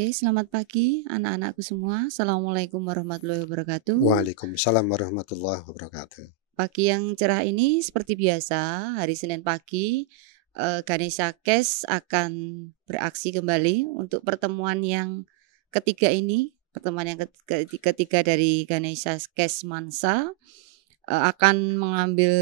Oke, selamat pagi anak-anakku semua. Assalamualaikum warahmatullahi wabarakatuh. Waalaikumsalam warahmatullahi wabarakatuh. Pagi yang cerah ini seperti biasa, hari Senin pagi, Ganesha Cash akan beraksi kembali untuk pertemuan yang ketiga ini. Pertemuan yang ketiga dari Ganesha Cash Mansa akan mengambil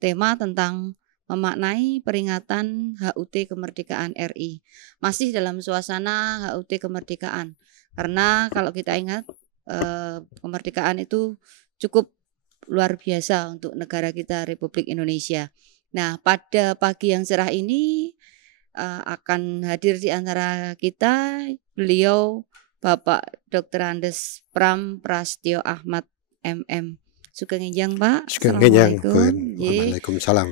tema tentang memaknai peringatan HUT kemerdekaan RI. Masih dalam suasana HUT kemerdekaan. Karena kalau kita ingat kemerdekaan itu cukup luar biasa untuk negara kita Republik Indonesia. Nah, pada pagi yang cerah ini akan hadir di antara kita beliau Bapak Dr. Andes Pram Prastyo Ahmad MM. Sugeng Enjang Pak. Sugeng Enjang, Assalamualaikum. Waalaikumsalam.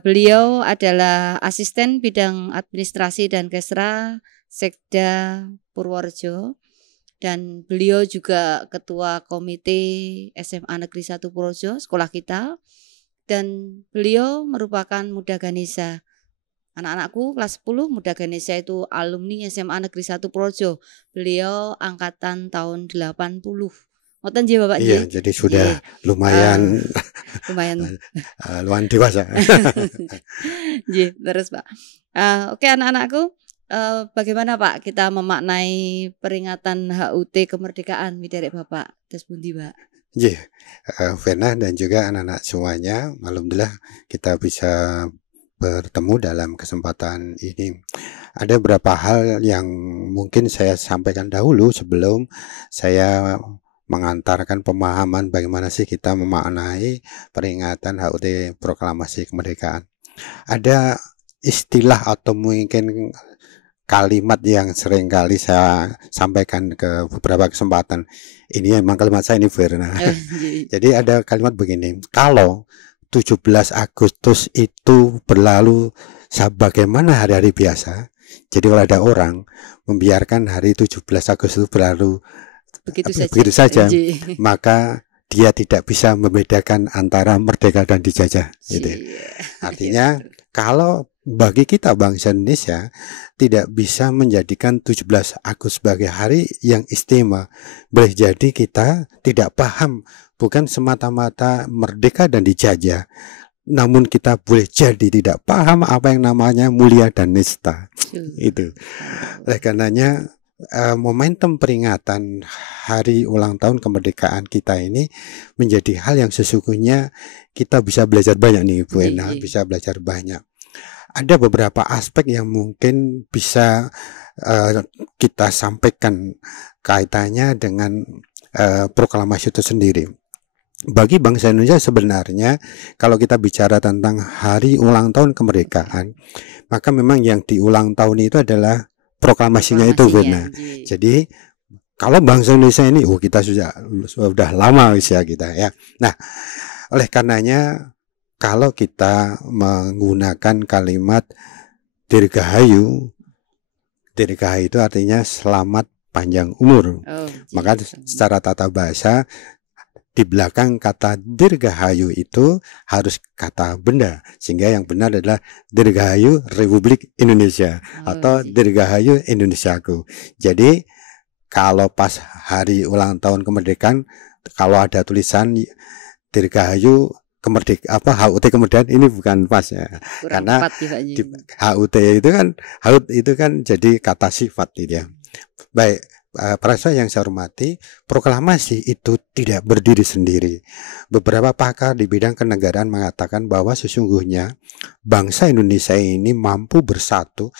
Beliau adalah asisten bidang administrasi dan kesra Sekda Purworejo. Dan beliau juga ketua komite SMA Negeri 1 Purworejo, sekolah kita. Dan beliau merupakan Muda Ganesha. Anak-anakku kelas 10 Muda Ganesha itu alumni SMA Negeri 1 Purworejo. Beliau angkatan tahun 80. Ngoten nggih Bapak nggih. Iya, jadi sudah lumayan lumayan dewasa. Nggih, terus Pak. Oke anak-anakku. Bagaimana Pak kita memaknai peringatan HUT kemerdekaan dari Bapak? Tes pundi Pak? Nggih, Vena dan juga anak-anak semuanya, alhamdulillah kita bisa bertemu dalam kesempatan ini. Ada beberapa hal yang mungkin saya sampaikan dahulu sebelum saya mengantarkan pemahaman bagaimana sih kita memaknai peringatan HUT Proklamasi Kemerdekaan. Ada istilah atau mungkin kalimat yang sering kali saya sampaikan ke beberapa kesempatan. Ini emang kalimat saya ini Verna. Jadi ada kalimat begini, kalau 17 Agustus itu berlalu sebagaimana hari-hari biasa, jadi kalau ada orang membiarkan hari 17 Agustus itu berlalu begitu saja maka dia tidak bisa membedakan antara merdeka dan dijajah. Gitu. Artinya kalau bagi kita bangsa Indonesia tidak bisa menjadikan 17 Agustus sebagai hari yang istimewa. Boleh jadi kita tidak paham, bukan semata-mata merdeka dan dijajah, namun kita boleh jadi tidak paham apa yang namanya mulia dan nista. Itu. Oleh karenanya momentum peringatan hari ulang tahun kemerdekaan kita ini menjadi hal yang sesungguhnya kita bisa belajar banyak nih Bu Ena, bisa belajar banyak. Ada beberapa aspek yang mungkin bisa kita sampaikan kaitannya dengan proklamasi itu sendiri. Bagi bangsa Indonesia sebenarnya kalau kita bicara tentang hari ulang tahun kemerdekaan, maka memang yang diulang tahun itu adalah proklamasinya itu benar. Jadi kalau bangsa Indonesia ini kita sudah lama usia kita ya. Nah, oleh karenanya kalau kita menggunakan kalimat Dirgahayu itu artinya selamat panjang umur. Maka secara tata bahasa di belakang kata Dirgahayu itu harus kata benda, sehingga yang benar adalah Dirgahayu Republik Indonesia atau Dirgahayu Indonesiaku. Jadi kalau pas hari ulang tahun kemerdekaan, kalau ada tulisan Dirgahayu HUT kemerdekaan, ini bukan pas ya. Karena HUT itu kan jadi kata sifat gitu ya. Baik, para yang saya hormati, proklamasi itu tidak berdiri sendiri. Beberapa pakar di bidang kenegaraan mengatakan bahwa sesungguhnya bangsa Indonesia ini mampu bersatu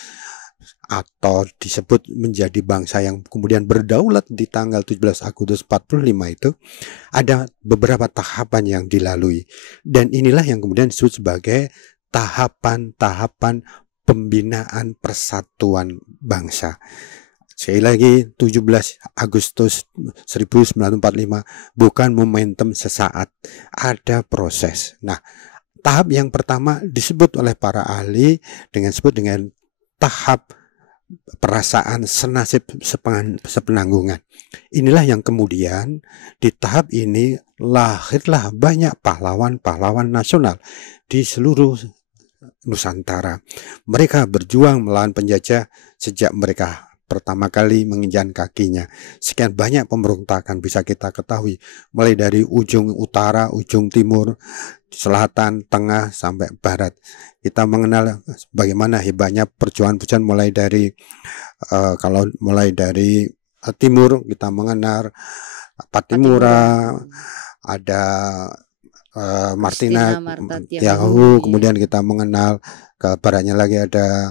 atau disebut menjadi bangsa yang kemudian berdaulat di tanggal 17 Agustus 45 itu ada beberapa tahapan yang dilalui, dan inilah yang kemudian disebut sebagai tahapan-tahapan pembinaan persatuan bangsa. Sekali lagi, 17 Agustus 1945 bukan momentum sesaat, ada proses. Nah, tahap yang pertama disebut oleh para ahli dengan tahap perasaan senasib sepenanggungan. Inilah yang kemudian di tahap ini lahirlah banyak pahlawan-pahlawan nasional di seluruh Nusantara. Mereka berjuang melawan penjajah sejak mereka pertama kali menginjak kakinya. Sekian banyak pemberontakan bisa kita ketahui, mulai dari ujung utara, ujung timur, selatan, tengah, sampai barat. Kita mengenal bagaimana hebatnya perjuangan-perjuangan mulai dari kalau mulai dari timur kita mengenal Patimura, ada Martina Marta Tiahu, kemudian kita mengenal ke baratnya lagi ada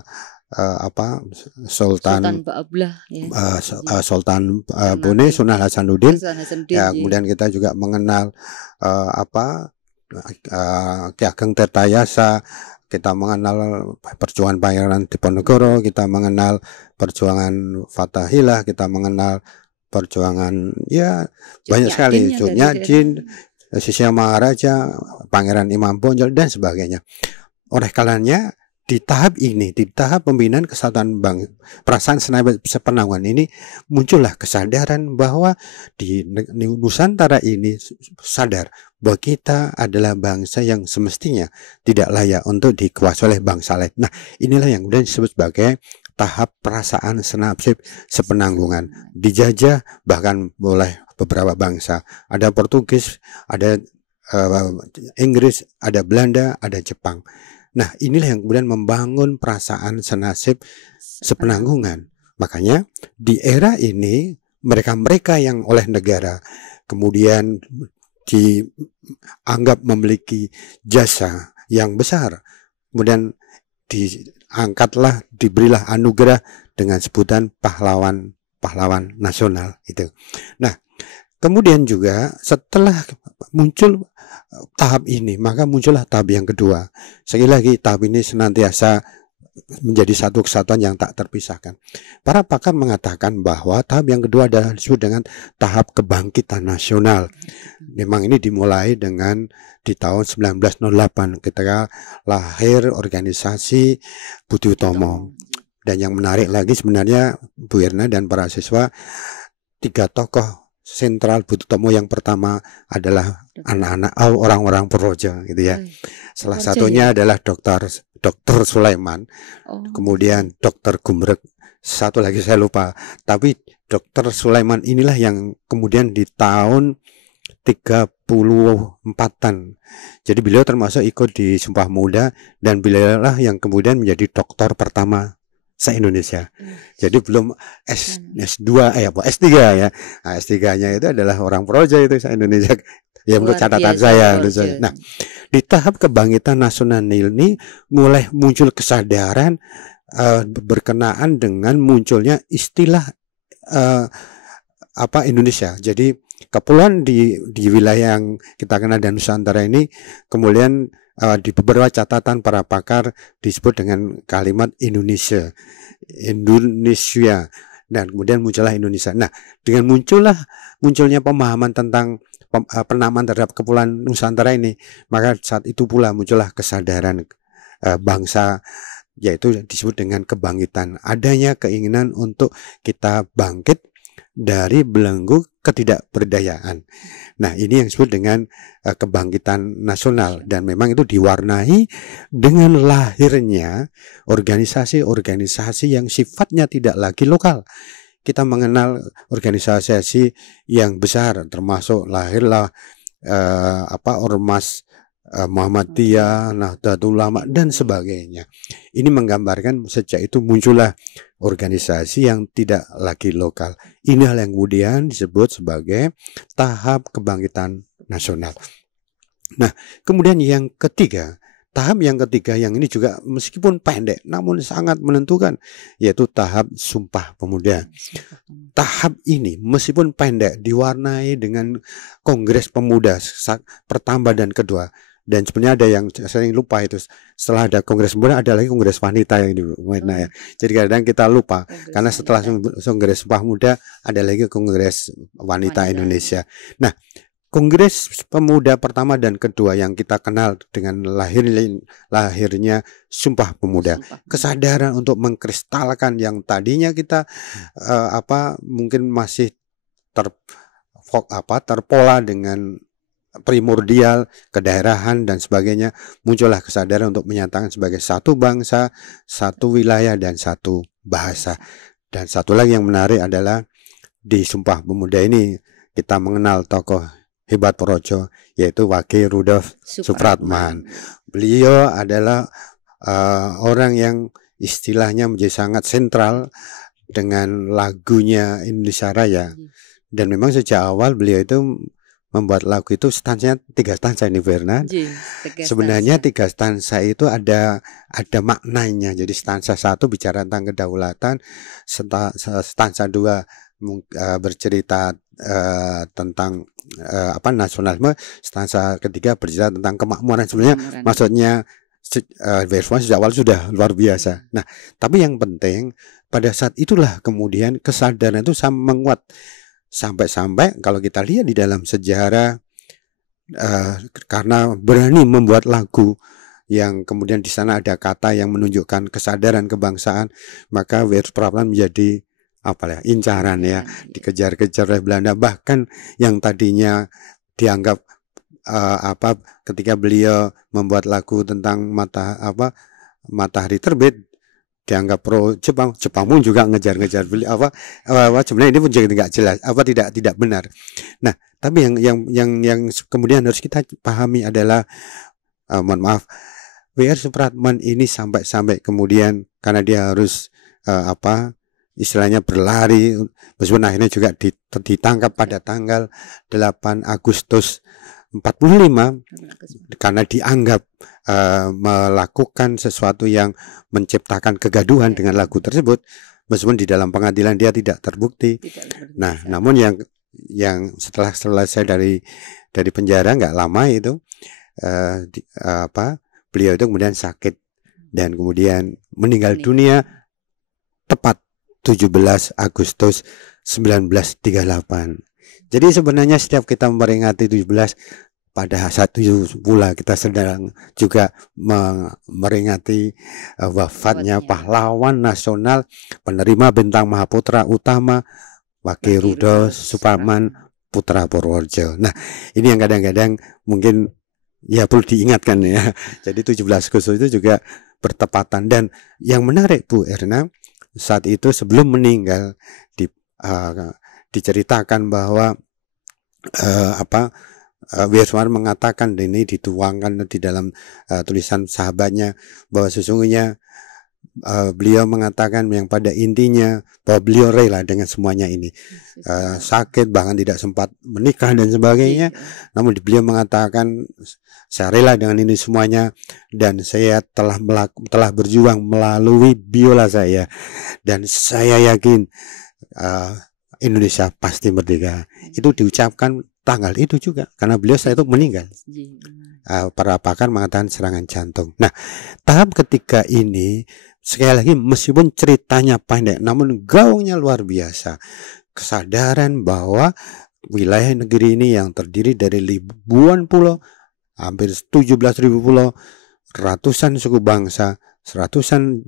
Sultan Ba'ablah, ya. Sultan Brunei, Sunan Hasanuddin. Ya, kemudian kita juga mengenal Ki Ageng Tirtayasa, kita mengenal perjuangan Pangeran Diponegoro, kita mengenal perjuangan Fathahilah, kita mengenal perjuangan banyak sekali, Cut Nyasin, Sisya Maharaja, Pangeran Imam Bonjol dan sebagainya. Oleh karenanya di tahap ini, di tahap pembinaan kesatuan perasaan sepenanggungan ini, muncullah kesadaran bahwa di Nusantara ini sadar bahwa kita adalah bangsa yang semestinya tidak layak untuk dikuasai oleh bangsa lain. Nah, inilah yang kemudian disebut sebagai tahap perasaan senasib sepenanggungan, dijajah bahkan oleh beberapa bangsa. Ada Portugis, ada Inggris, ada Belanda, ada Jepang. Nah, inilah yang kemudian membangun perasaan senasib sepenanggungan. Makanya di era ini mereka-mereka yang oleh negara kemudian dianggap memiliki jasa yang besar, kemudian diangkatlah, diberilah anugerah dengan sebutan pahlawan nasional itu. Nah, kemudian juga setelah muncul tahap ini, maka muncullah tahap yang kedua. Sekali lagi, tahap ini senantiasa menjadi satu kesatuan yang tak terpisahkan. Para pakar mengatakan bahwa tahap yang kedua adalah disebut dengan tahap kebangkitan nasional. Memang ini dimulai dengan di tahun 1908 ketika lahir organisasi Budi Utomo. Dan yang menarik lagi sebenarnya Bu Erna dan para siswa, 3 tokoh sentral Budi Utomo yang pertama adalah anak-anak orang-orang Projo gitu ya. Salah satunya adalah Dr. Sulaiman, kemudian Dr. Gumrek, satu lagi saya lupa. Tapi Dr. Sulaiman inilah yang kemudian di tahun 34-an. Jadi beliau termasuk ikut di Sumpah Muda dan beliau lah yang kemudian menjadi doktor pertama se-Indonesia. Jadi belum S2 S3 ya. Nah, S3-nya itu adalah orang Projo itu se-Indonesia. Ya, menurut catatan saya. Nah, di tahap kebangkitan nasional ini mulai muncul kesadaran berkenaan dengan munculnya istilah Indonesia. Jadi kepulauan di wilayah yang kita kenal dan Nusantara ini kemudian di beberapa catatan para pakar disebut dengan kalimat Indonesia, dan kemudian muncullah Indonesia. Nah, dengan munculnya pemahaman tentang penamaan terhadap kepulauan Nusantara ini, maka saat itu pula muncullah kesadaran bangsa, yaitu disebut dengan kebangkitan. Adanya keinginan untuk kita bangkit dari belenggu ketidakberdayaan. Nah, ini yang disebut dengan kebangkitan nasional, dan memang itu diwarnai dengan lahirnya organisasi-organisasi yang sifatnya tidak lagi lokal. Kita mengenal organisasi yang besar, termasuk lahirlah Ormas Muhammadiyah, Nahdlatul Ulama dan sebagainya. Ini menggambarkan sejak itu muncullah organisasi yang tidak lagi lokal. Inilah yang kemudian disebut sebagai tahap kebangkitan nasional. Nah, kemudian yang ketiga, tahap yang ketiga yang ini juga meskipun pendek namun sangat menentukan, yaitu tahap Sumpah Pemuda. Tahap ini meskipun pendek diwarnai dengan Kongres Pemuda pertama dan kedua. Dan sebenarnya ada yang sering lupa itu, setelah ada Kongres Pemuda ada lagi Kongres Wanita yang ya. Jadi kadang kita lupa karena setelah Kongres Sumpah Pemuda ada lagi Kongres Wanita Indonesia. Nah, Kongres Pemuda pertama dan kedua yang kita kenal dengan lahirnya Sumpah Pemuda, kesadaran untuk mengkristalkan yang tadinya kita mungkin masih terpola dengan primordial, kedaerahan dan sebagainya, muncullah kesadaran untuk menyatakan sebagai satu bangsa, satu wilayah dan satu bahasa. Dan satu lagi yang menarik adalah di Sumpah Pemuda ini kita mengenal tokoh hebat Purworejo, yaitu Wage Rudolf Supratman. Beliau adalah orang yang istilahnya menjadi sangat sentral dengan lagunya Indonesia Raya. Dan memang sejak awal beliau itu membuat lagu itu stansanya 3 stansa ini, Verna. Sebenarnya 3 stansa itu ada maknanya. Jadi stansa 1 bicara tentang kedaulatan, stansa 2 bercerita tentang nasionalisme, stansa ketiga bercerita tentang kemakmuran. Sebenarnya maksudnya Verna sejak awal sudah luar biasa. Nah, tapi yang penting pada saat itulah kemudian kesadaran itu menguat. Sampai-sampai kalau kita lihat di dalam sejarah, karena berani membuat lagu yang kemudian di sana ada kata yang menunjukkan kesadaran kebangsaan, maka W.R. Supratman menjadi incaran ya, dikejar-kejar oleh Belanda. Bahkan yang tadinya dianggap ketika beliau membuat lagu tentang matahari terbit, dianggap pro Jepang pun juga ngejar-ngejar beliau sebenarnya ini pun juga tidak jelas tidak benar. Nah, tapi yang kemudian harus kita pahami adalah mohon maaf, W.R. Supratman ini sampai kemudian karena dia harus istilahnya berlari, meskipun akhirnya juga ditangkap pada tanggal 8 Agustus 45 karena dianggap melakukan sesuatu yang menciptakan kegaduhan dengan lagu tersebut, meskipun di dalam pengadilan dia tidak terbukti. Nah, namun yang setelah selesai dari penjara nggak lama itu beliau itu kemudian sakit dan kemudian meninggal dunia tepat 17 Agustus 1938. Jadi sebenarnya setiap kita memperingati 17 pada saat itu pula kita sedang juga memperingati wafatnya pahlawan nasional penerima Bintang Mahaputra Utama Wage Rudolf Supratman Putra Purworejo. Nah, ini yang kadang-kadang mungkin ya perlu diingatkan ya. Jadi 17 Agustus itu juga bertepatan. Dan yang menarik Bu Erna, saat itu sebelum meninggal diceritakan bahwa W.R. Supratman mengatakan, dan ini dituangkan di dalam tulisan sahabatnya, bahwa sesungguhnya beliau mengatakan yang pada intinya bahwa beliau rela dengan semuanya ini, sakit bahkan tidak sempat menikah dan sebagainya, namun beliau mengatakan saya rela dengan ini semuanya dan saya telah berjuang melalui biola saya dan saya yakin Indonesia pasti merdeka. Itu diucapkan tanggal itu juga karena beliau saat itu meninggal. Para pakar mengatakan serangan jantung. Nah, tahap ketiga ini sekali lagi meskipun ceritanya pendek namun gaungnya luar biasa. Kesadaran bahwa wilayah negeri ini yang terdiri dari ribuan pulau, hampir 17.000 pulau, ratusan suku bangsa, ratusan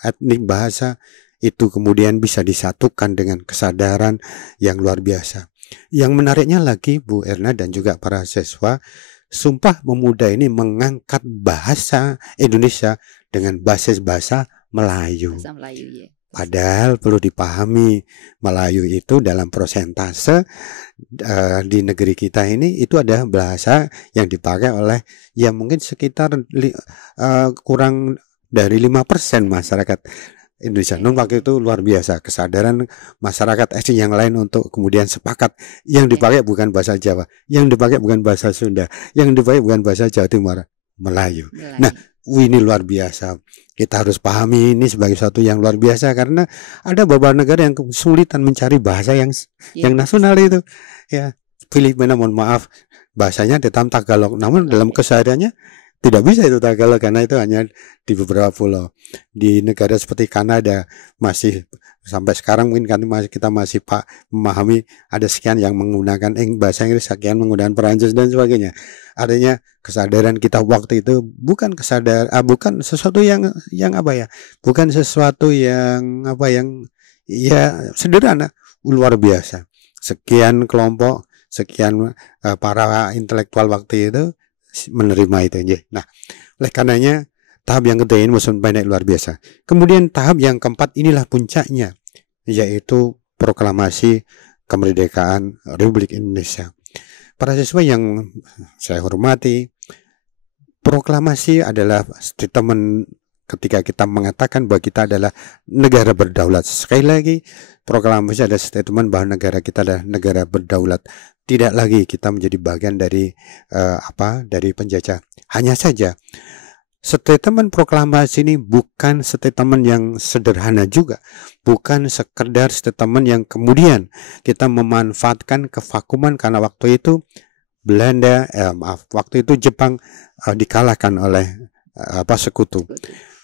etnik bahasa, itu kemudian bisa disatukan dengan kesadaran yang luar biasa. Yang menariknya lagi Bu Erna dan juga para siswa, Sumpah Pemuda ini mengangkat bahasa Indonesia dengan basis bahasa Melayu. Padahal perlu dipahami, Melayu itu dalam persentase di negeri kita ini itu ada bahasa yang dipakai oleh ya mungkin sekitar kurang dari 5% masyarakat Indonesia. Waktu itu luar biasa kesadaran masyarakat asing yang lain untuk kemudian sepakat yang dipakai bukan bahasa Jawa, yang dipakai bukan bahasa Sunda, yang dipakai bukan bahasa Jawa Timur, Melayu. Nah, ini luar biasa. Kita harus pahami ini sebagai satu yang luar biasa karena ada beberapa negara yang kesulitan mencari bahasa yang nasional itu. Ya, Filipina mohon maaf bahasanya dalam Tagalog, namun dalam kesehariannya tidak bisa itu Tagalog karena itu hanya di beberapa pulau. Di negara seperti Kanada masih sampai sekarang mungkin kita masih memahami ada sekian yang menggunakan bahasa Inggris, sekian menggunakan Perancis dan sebagainya. Artinya kesadaran kita waktu itu bukan bukan sesuatu yang bukan sesuatu yang sederhana, luar biasa. Sekian kelompok, sekian para intelektual waktu itu menerima itu aja. Nah, oleh karenanya tahap yang ketiga ini musim pendek luar biasa. Kemudian tahap yang keempat inilah puncaknya. yaitu proklamasi kemerdekaan Republik Indonesia. Para siswa yang saya hormati, proklamasi adalah statement ketika kita mengatakan bahwa kita adalah negara berdaulat. Sekali lagi, proklamasi adalah statement bahwa negara kita adalah negara berdaulat. Tidak lagi kita menjadi bagian dari dari penjajah. Hanya saja statement proklamasi ini bukan statement yang sederhana juga, bukan sekedar statement yang kemudian kita memanfaatkan kevakuman karena waktu itu waktu itu Jepang dikalahkan oleh sekutu.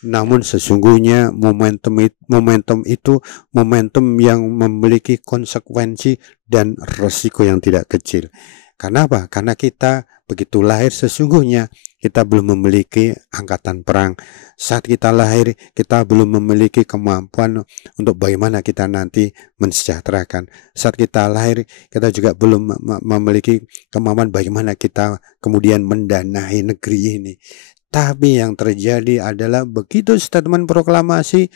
Namun sesungguhnya momentum itu momentum yang memiliki konsekuensi dan resiko yang tidak kecil. Karena apa? Karena kita begitu lahir sesungguhnya kita belum memiliki angkatan perang. Saat kita lahir kita belum memiliki kemampuan untuk bagaimana kita nanti mensejahterakan. Saat kita lahir kita juga belum memiliki kemampuan bagaimana kita kemudian mendanai negeri ini. Tapi yang terjadi adalah begitu statement proklamasi,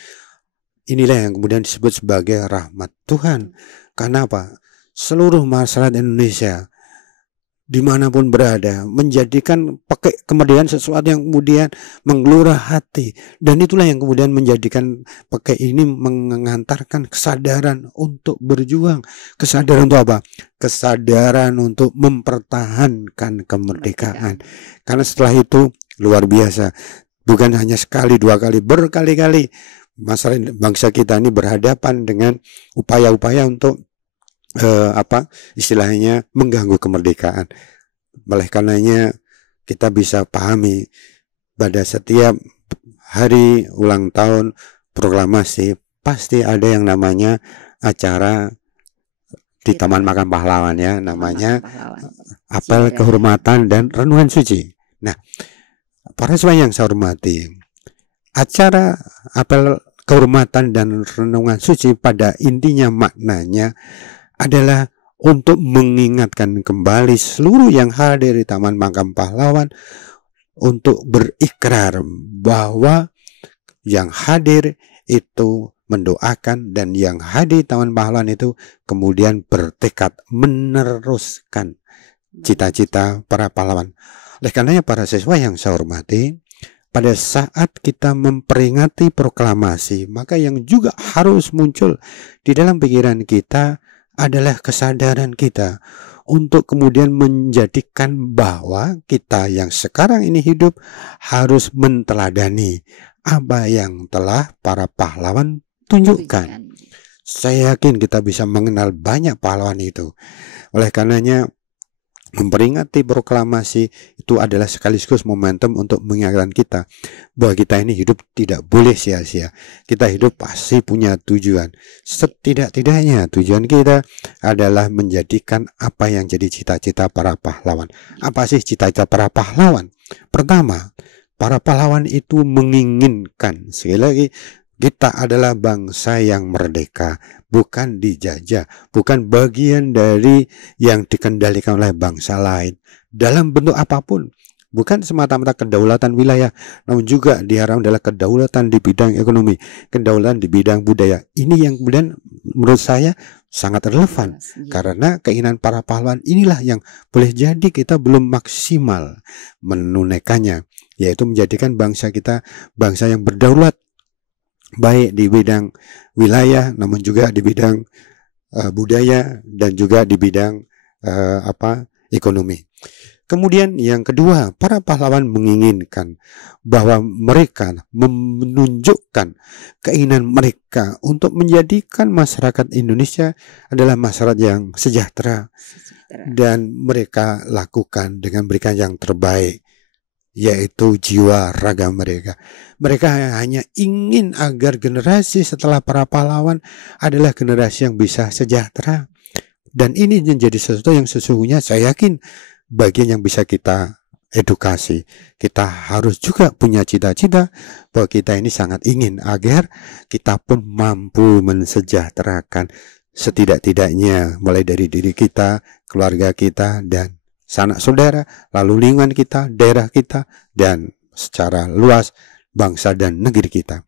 inilah yang kemudian disebut sebagai rahmat Tuhan. Karena apa? Seluruh masyarakat Indonesia dimanapun berada menjadikan pakai kemerdekaan sesuatu yang kemudian menggelora hati, dan itulah yang kemudian menjadikan pakai ini mengantarkan kesadaran untuk berjuang. Kesadaran untuk apa? Kesadaran untuk mempertahankan kemerdekaan. Karena setelah itu luar biasa, bukan hanya sekali dua kali, berkali-kali masyarakat bangsa kita ini berhadapan dengan upaya-upaya untuk istilahnya mengganggu kemerdekaan. Oleh karenanya kita bisa pahami pada setiap hari ulang tahun proklamasi pasti ada yang namanya acara di Taman Makam Pahlawan ya, namanya apel kehormatan dan renungan suci. Nah, para siswa yang saya hormati, acara apel kehormatan dan renungan suci pada intinya maknanya adalah untuk mengingatkan kembali seluruh yang hadir di Taman Makam Pahlawan untuk berikrar bahwa yang hadir itu mendoakan dan yang hadir di Taman Pahlawan itu kemudian bertekad meneruskan cita-cita para pahlawan. Oleh karenanya para siswa yang saya hormati, pada saat kita memperingati proklamasi, maka yang juga harus muncul di dalam pikiran kita adalah kesadaran kita untuk kemudian menjadikan bahwa kita yang sekarang ini hidup harus menteladani apa yang telah para pahlawan tunjukkan. Saya yakin kita bisa mengenal banyak pahlawan itu. Oleh karenanya memperingati proklamasi itu adalah sekaligus momentum untuk mengingatkan kita bahwa kita ini hidup tidak boleh sia-sia. Kita hidup pasti punya tujuan. Setidak-tidaknya tujuan kita adalah menjadikan apa yang jadi cita-cita para pahlawan. Apa sih cita-cita para pahlawan? Pertama, para pahlawan itu menginginkan, sekali lagi, kita adalah bangsa yang merdeka, bukan dijajah, bukan bagian dari yang dikendalikan oleh bangsa lain dalam bentuk apapun. Bukan semata-mata kedaulatan wilayah, namun juga diharapkan adalah kedaulatan di bidang ekonomi, kedaulatan di bidang budaya. Ini yang kemudian menurut saya sangat relevan, karena keinginan para pahlawan inilah yang boleh jadi kita belum maksimal menunaikannya, yaitu menjadikan bangsa kita bangsa yang berdaulat, baik di bidang wilayah namun juga di bidang budaya dan juga di bidang ekonomi. Kemudian yang kedua, para pahlawan menginginkan bahwa mereka menunjukkan keinginan mereka untuk menjadikan masyarakat Indonesia adalah masyarakat yang sejahtera, dan mereka lakukan dengan memberikan yang terbaik, yaitu jiwa raga mereka. Mereka hanya ingin agar generasi setelah para pahlawan adalah generasi yang bisa sejahtera. Dan ini menjadi sesuatu yang sesungguhnya saya yakin bagian yang bisa kita edukasi. Kita harus juga punya cita-cita bahwa kita ini sangat ingin agar kita pun mampu mensejahterakan setidak-tidaknya mulai dari diri kita, keluarga kita, dan sanak saudara, lalu lingkungan kita, daerah kita, dan secara luas bangsa dan negeri kita.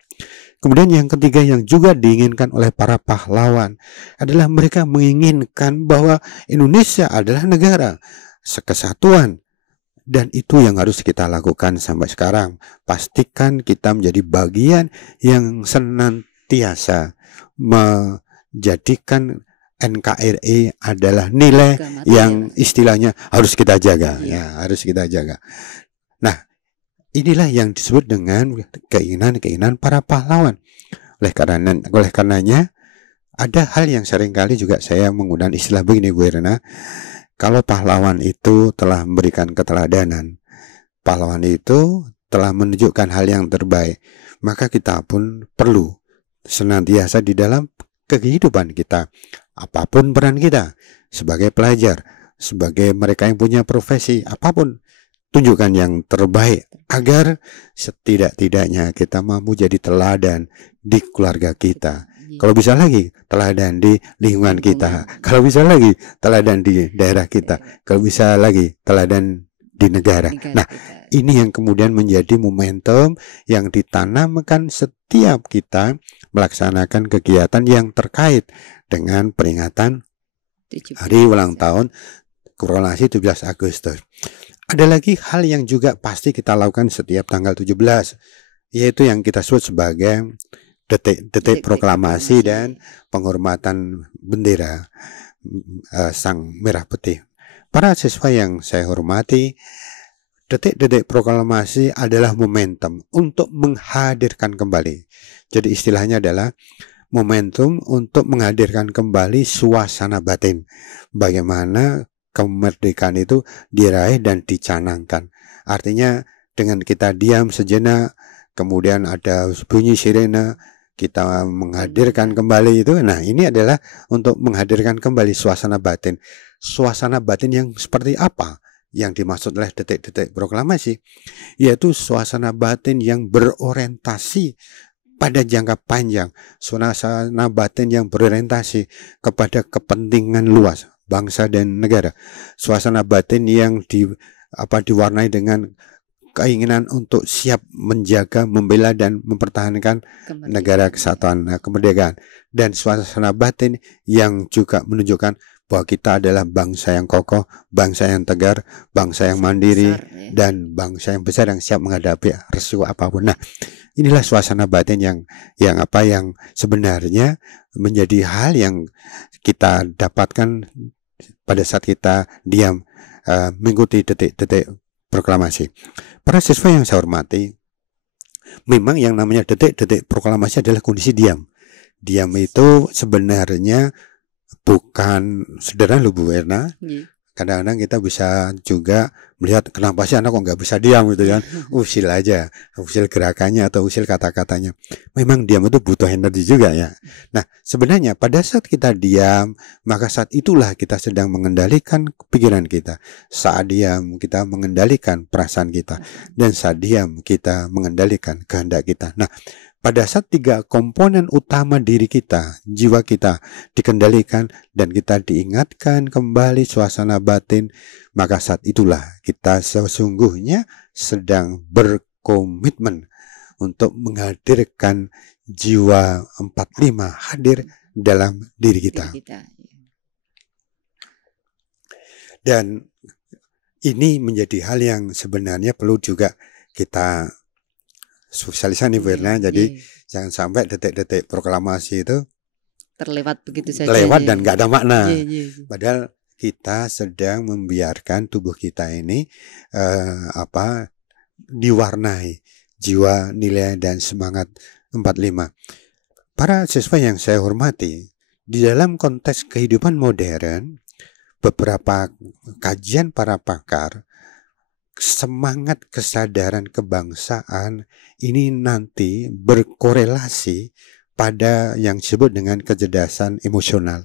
Kemudian yang ketiga yang juga diinginkan oleh para pahlawan adalah mereka menginginkan bahwa Indonesia adalah negara kesatuan. Dan itu yang harus kita lakukan sampai sekarang. Pastikan kita menjadi bagian yang senantiasa menjadikan NKRI adalah nilai yang istilahnya harus kita jaga. Ya, harus kita jaga. Nah, inilah yang disebut dengan keinginan-keinginan para pahlawan. Oleh karenanya, ada hal yang seringkali juga saya menggunakan istilah begini, Bu Irna. Kalau pahlawan itu telah memberikan keteladanan, pahlawan itu telah menunjukkan hal yang terbaik, maka kita pun perlu senantiasa di dalam kehidupan kita, apapun peran kita, sebagai pelajar, sebagai mereka yang punya profesi, apapun, tunjukkan yang terbaik agar setidak-tidaknya kita mampu jadi teladan di keluarga kita. Kalau bisa lagi teladan di lingkungan kita, kalau bisa lagi teladan di daerah kita, kalau bisa lagi teladan di negara. Nah, ini yang kemudian menjadi momentum yang ditanamkan setiap kita melaksanakan kegiatan yang terkait dengan peringatan hari ulang tahun Proklamasi 17 Agustus. Ada lagi hal yang juga pasti kita lakukan setiap tanggal 17, yaitu yang kita sebut sebagai detik proklamasi dan penghormatan bendera Sang Merah Putih. Para siswa yang saya hormati, detik-detik proklamasi adalah momentum untuk menghadirkan kembali. Jadi istilahnya adalah momentum untuk menghadirkan kembali suasana batin. Bagaimana kemerdekaan itu diraih dan dicanangkan. Artinya dengan kita diam sejenak, kemudian ada bunyi sirene, kita menghadirkan kembali itu. Nah, ini adalah untuk menghadirkan kembali suasana batin. Suasana batin yang seperti apa yang dimaksud oleh detik-detik proklamasi? Yaitu suasana batin yang berorientasi pada jangka panjang, suasana batin yang berorientasi kepada kepentingan luas bangsa dan negara, suasana batin yang diwarnai dengan keinginan untuk siap menjaga, membela dan mempertahankan negara kesatuan, kemerdekaan, dan suasana batin yang juga menunjukkan bahwa kita adalah bangsa yang kokoh, bangsa yang tegar, bangsa yang mandiri, dan bangsa yang besar yang siap menghadapi resiko apapun. Nah, inilah suasana batin yang sebenarnya menjadi hal yang kita dapatkan pada saat kita diam mengikuti detik-detik proklamasi. Para siswa yang saya hormati, memang yang namanya detik-detik proklamasi adalah kondisi diam. Diam itu sebenarnya bukan sederhana loh, Bu Erna. Kadang-kadang kita bisa juga melihat kenapa sih anak kok nggak bisa diam gitu kan. Usil aja, usil gerakannya atau usil kata-katanya. Memang diam itu butuh energi juga ya. Nah, sebenarnya pada saat kita diam, maka saat itulah kita sedang mengendalikan pikiran kita. Saat diam kita mengendalikan perasaan kita, dan saat diam kita mengendalikan kehendak kita. Nah, pada saat tiga komponen utama diri kita, jiwa kita dikendalikan dan kita diingatkan kembali suasana batin, maka saat itulah kita sesungguhnya sedang berkomitmen untuk menghadirkan jiwa 45 hadir dalam diri kita. Dan ini menjadi hal yang sebenarnya perlu juga kita sosialisasi nih, Verna. Jadi jangan sampai detik-detik proklamasi itu terlewat begitu saja, dan nggak ada makna. Padahal kita sedang membiarkan tubuh kita ini diwarnai jiwa, nilai dan semangat 45. Para siswa yang saya hormati, di dalam konteks kehidupan modern, beberapa kajian para pakar, semangat kesadaran kebangsaan ini nanti berkorelasi pada yang disebut dengan kecerdasan emosional.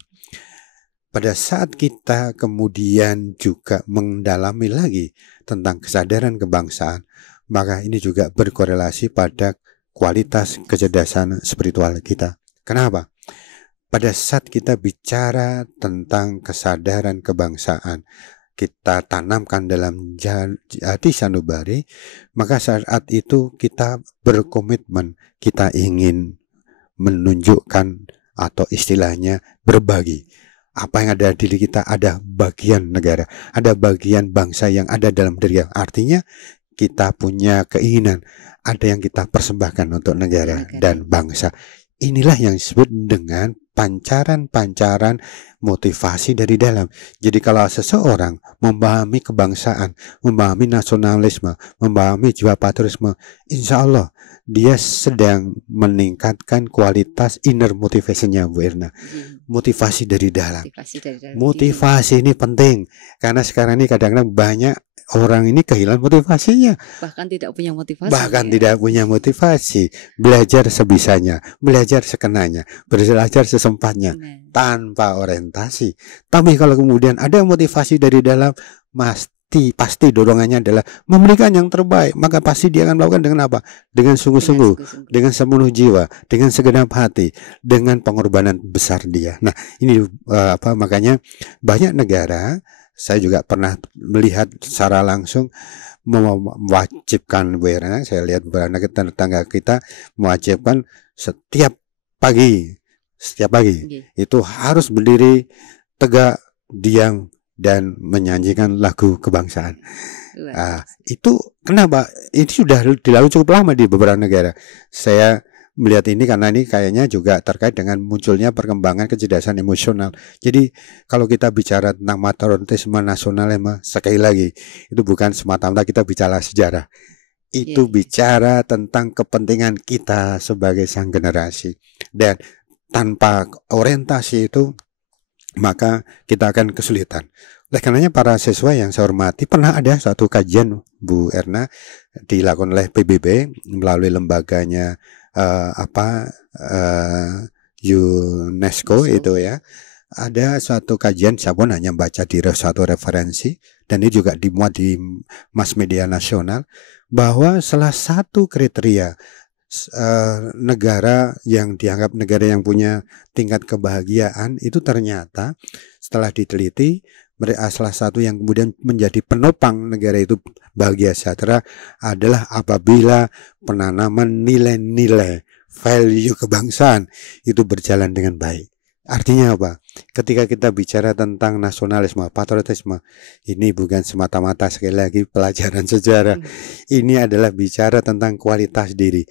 Pada saat kita kemudian juga mendalami lagi tentang kesadaran kebangsaan, maka ini juga berkorelasi pada kualitas kecerdasan spiritual kita. Kenapa? Pada saat kita bicara tentang kesadaran kebangsaan, kita tanamkan dalam hati sanubari, maka saat itu kita berkomitmen, kita ingin menunjukkan atau istilahnya berbagi. Apa yang ada di diri kita, ada bagian negara, ada bagian bangsa yang ada dalam diri. Artinya kita punya keinginan, ada yang kita persembahkan untuk negara dan bangsa. Inilah yang disebut dengan pancaran-pancaran motivasi dari dalam. Jadi kalau seseorang memahami kebangsaan, memahami nasionalisme, memahami jiwa patriotisme, insya Allah dia sedang meningkatkan kualitas inner motivasinya, Bu Erna. Motivasi dari dalam. Motivasi ini penting, karena sekarang ini kadang-kadang banyak orang ini kehilangan motivasinya, bahkan tidak punya motivasi. Tidak punya motivasi. Belajar sebisanya, belajar sekenanya, belajar sesempatnya, tanpa orientasi. Tapi kalau kemudian ada motivasi dari dalam, pasti dorongannya adalah memberikan yang terbaik. Maka pasti dia akan melakukan dengan apa? Dengan sungguh-sungguh, dengan sepenuh jiwa, dengan segenap hati, dengan pengorbanan besar dia. Nah, ini makanya banyak negara, saya juga pernah melihat secara langsung mewajibkan, Bu Erna, saya lihat beberapa negara tetangga kita mewajibkan setiap pagi itu harus berdiri tegak, diam, dan menyanyikan lagu kebangsaan. Itu kenapa? Ini sudah dilakukan cukup lama di beberapa negara. Saya melihat ini karena ini kayaknya juga terkait dengan munculnya perkembangan kecerdasan emosional. Jadi kalau kita bicara tentang patriotisme nasionalisme, sekali lagi itu bukan semata-mata kita bicara sejarah. Itu bicara tentang kepentingan kita sebagai sang generasi. Dan tanpa orientasi itu, maka kita akan kesulitan. Oleh karenanya para siswa yang saya hormati, pernah ada suatu kajian, Bu Erna, dilakukan oleh PBB melalui lembaganya UNESCO itu ya. Ada suatu kajian, saya pun hanya baca di suatu referensi, dan ini juga dimuat di mass media nasional, bahwa salah satu kriteria negara yang dianggap negara yang punya tingkat kebahagiaan itu ternyata setelah diteliti, salah satu yang kemudian menjadi penopang negara itu bahagia sejahtera adalah apabila penanaman nilai-nilai value kebangsaan itu berjalan dengan baik. Artinya apa? Ketika kita bicara tentang nasionalisme, patriotisme, ini bukan semata-mata sekali lagi pelajaran sejarah. Ini adalah bicara tentang kualitas diri.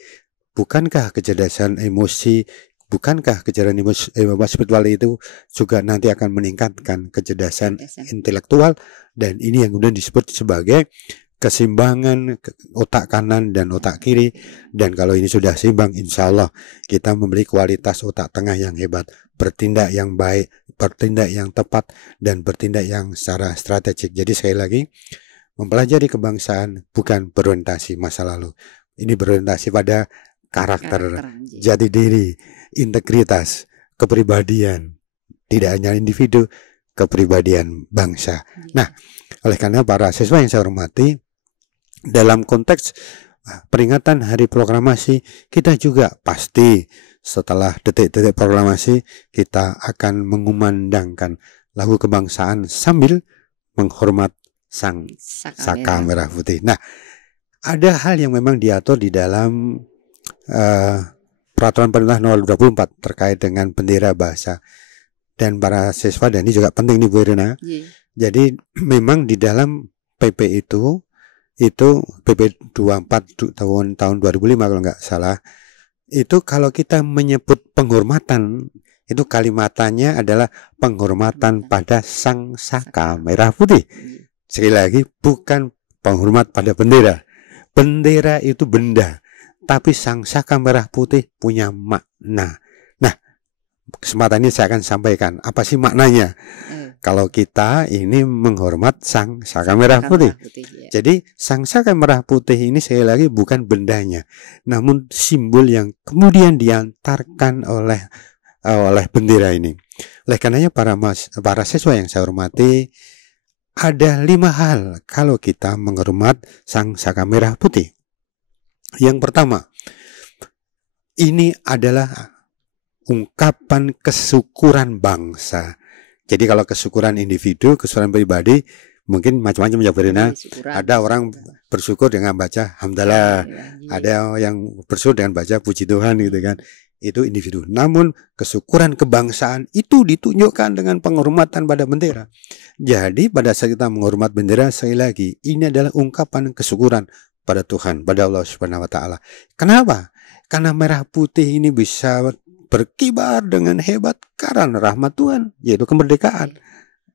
Bukankah kecerdasan emosi, bukankah kecerdasan spiritual itu juga nanti akan meningkatkan kecerdasan intelektual, dan ini yang kemudian disebut sebagai keseimbangan otak kanan dan otak kiri. Dan kalau ini sudah seimbang, insya Allah kita memiliki kualitas otak tengah yang hebat, bertindak yang baik, bertindak yang tepat, dan bertindak yang secara strategik. Jadi sekali lagi, mempelajari kebangsaan bukan berorientasi masa lalu, ini berorientasi pada karakter, jati diri, integritas, kepribadian, tidak hanya individu, kepribadian bangsa. Nah, oleh karena para siswa yang saya hormati, dalam konteks peringatan Hari Proklamasi, kita juga pasti setelah detik-detik proklamasi kita akan mengumandangkan lagu kebangsaan sambil menghormat sang saka merah putih. Nah, ada hal yang memang diatur di dalam Peraturan Pemerintah Nomor 24 terkait dengan bendera bahasa, dan para siswa, dan ini juga penting nih Bu Irina. Jadi memang di dalam PP itu PP 24 tahun 2005 kalau nggak salah, itu kalau kita menyebut penghormatan, itu kalimatannya adalah penghormatan pada sang saka merah putih. Sekali lagi, bukan penghormat pada bendera. Bendera itu benda, tapi sang saka merah putih punya makna. Nah, kesempatan ini saya akan sampaikan apa sih maknanya. Kalau kita ini menghormat sang saka merah putih. Jadi sang saka merah putih ini sekali lagi bukan bendanya, namun simbol yang kemudian diantarkan oleh bendera ini. Oleh karenanya para siswa yang saya hormati, ada 5 hal kalau kita menghormat sang saka merah putih. Yang pertama, ini adalah ungkapan kesyukuran bangsa. Jadi kalau kesyukuran individu, kesyukuran pribadi, Mungkin macam-macam ya Verena. syukuran, Ada orang bersyukur dengan baca hamdalah, ada yang bersyukur dengan baca puji Tuhan gitu kan. Itu individu. Namun kesyukuran kebangsaan itu ditunjukkan dengan penghormatan pada bendera. Jadi pada saat kita menghormat bendera, sekali lagi ini adalah ungkapan kesyukuran pada Tuhan, pada Allah Subhanahu wa taala. Kenapa? Karena merah putih ini bisa berkibar dengan hebat karena rahmat Tuhan, yaitu kemerdekaan.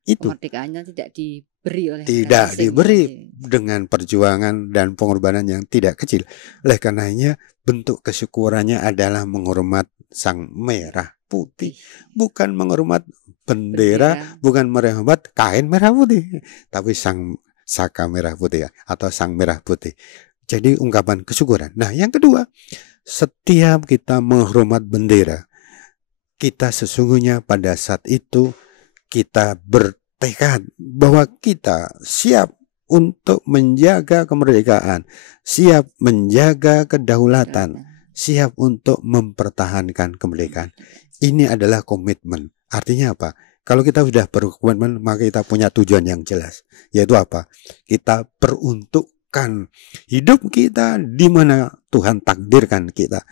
Itu kemerdekaannya tidak diberi oleh tidak asing, diberi dengan perjuangan dan pengorbanan yang tidak kecil. Oleh karenanya bentuk kesyukurannya adalah menghormat sang merah putih, bukan menghormat bendera, bukan menghormat kain merah putih, tapi sang saka merah putih ya, atau sang merah putih. Jadi ungkapan kesyukuran. Nah, yang kedua, setiap kita menghormat bendera, kita sesungguhnya pada saat itu kita bertekad bahwa kita siap untuk menjaga kemerdekaan, siap menjaga kedaulatan, siap untuk mempertahankan kemerdekaan. Ini adalah komitmen. Artinya apa? Kalau kita sudah berkomitmen, maka kita punya tujuan yang jelas. Yaitu apa? Kita peruntukkan hidup kita di mana Tuhan takdirkan kita.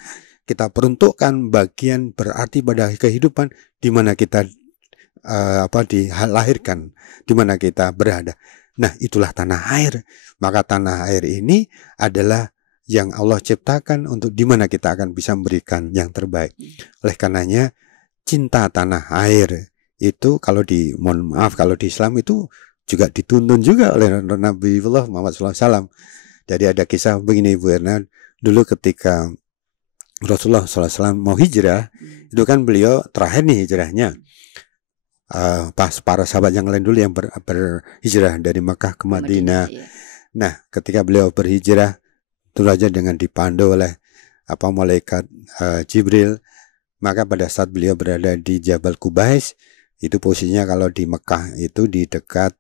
Kita peruntukkan bagian berarti pada kehidupan di mana kita dilahirkan, di mana kita berada. Nah, itulah tanah air. Maka tanah air ini adalah yang Allah ciptakan untuk di mana kita akan bisa memberikan yang terbaik. Oleh karenanya cinta tanah air itu kalau di Islam itu juga dituntun juga oleh Nabi Muhammad SAW. Jadi ada kisah begini Bu Erna, dulu ketika Rasulullah SAW mau hijrah, itu kan beliau terakhir nih hijrahnya. Pas para sahabat yang lain dulu yang berhijrah dari Makkah ke Madinah. Nah, ketika beliau berhijrah, itu saja dengan dipandu oleh malaikat Jibril. Maka pada saat beliau berada di Jabal Qubais, itu posisinya kalau di Mekah itu di dekat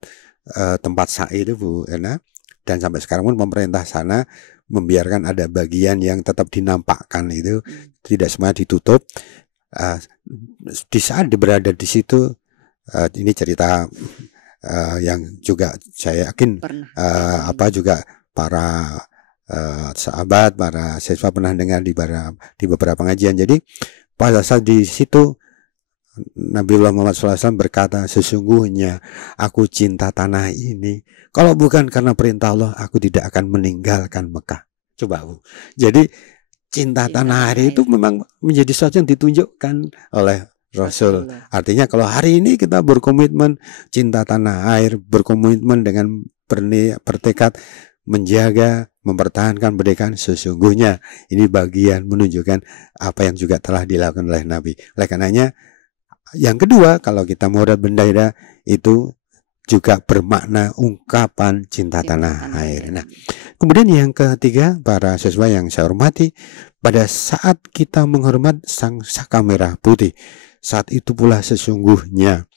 tempat sa'i itu Bu Erna. Dan sampai sekarang pun pemerintah sana membiarkan ada bagian yang tetap dinampakkan, itu tidak semua ditutup. Di saat berada di situ, ini cerita yang juga saya yakin juga para sahabat, para siswa pernah dengar di beberapa pengajian. Jadi pada saat di situ Nabiullah Muhammad SAW berkata, sesungguhnya aku cinta tanah ini. Kalau bukan karena perintah Allah, aku tidak akan meninggalkan Mekah. Coba Bu. Jadi cinta tanah air itu memang menjadi sesuatu yang ditunjukkan oleh Rasul. Artinya kalau hari ini kita berkomitmen cinta tanah air, berkomitmen dengan bertekad menjaga, mempertahankan kemerdekaan, sesungguhnya ini bagian menunjukkan apa yang juga telah dilakukan oleh Nabi. Oleh karenanya yang kedua, kalau kita menghormat bendera itu juga bermakna ungkapan cinta tanah air. Nah, kemudian yang ketiga, para siswa yang saya hormati, pada saat kita menghormat sang saka merah putih, saat itu pula sesungguhnya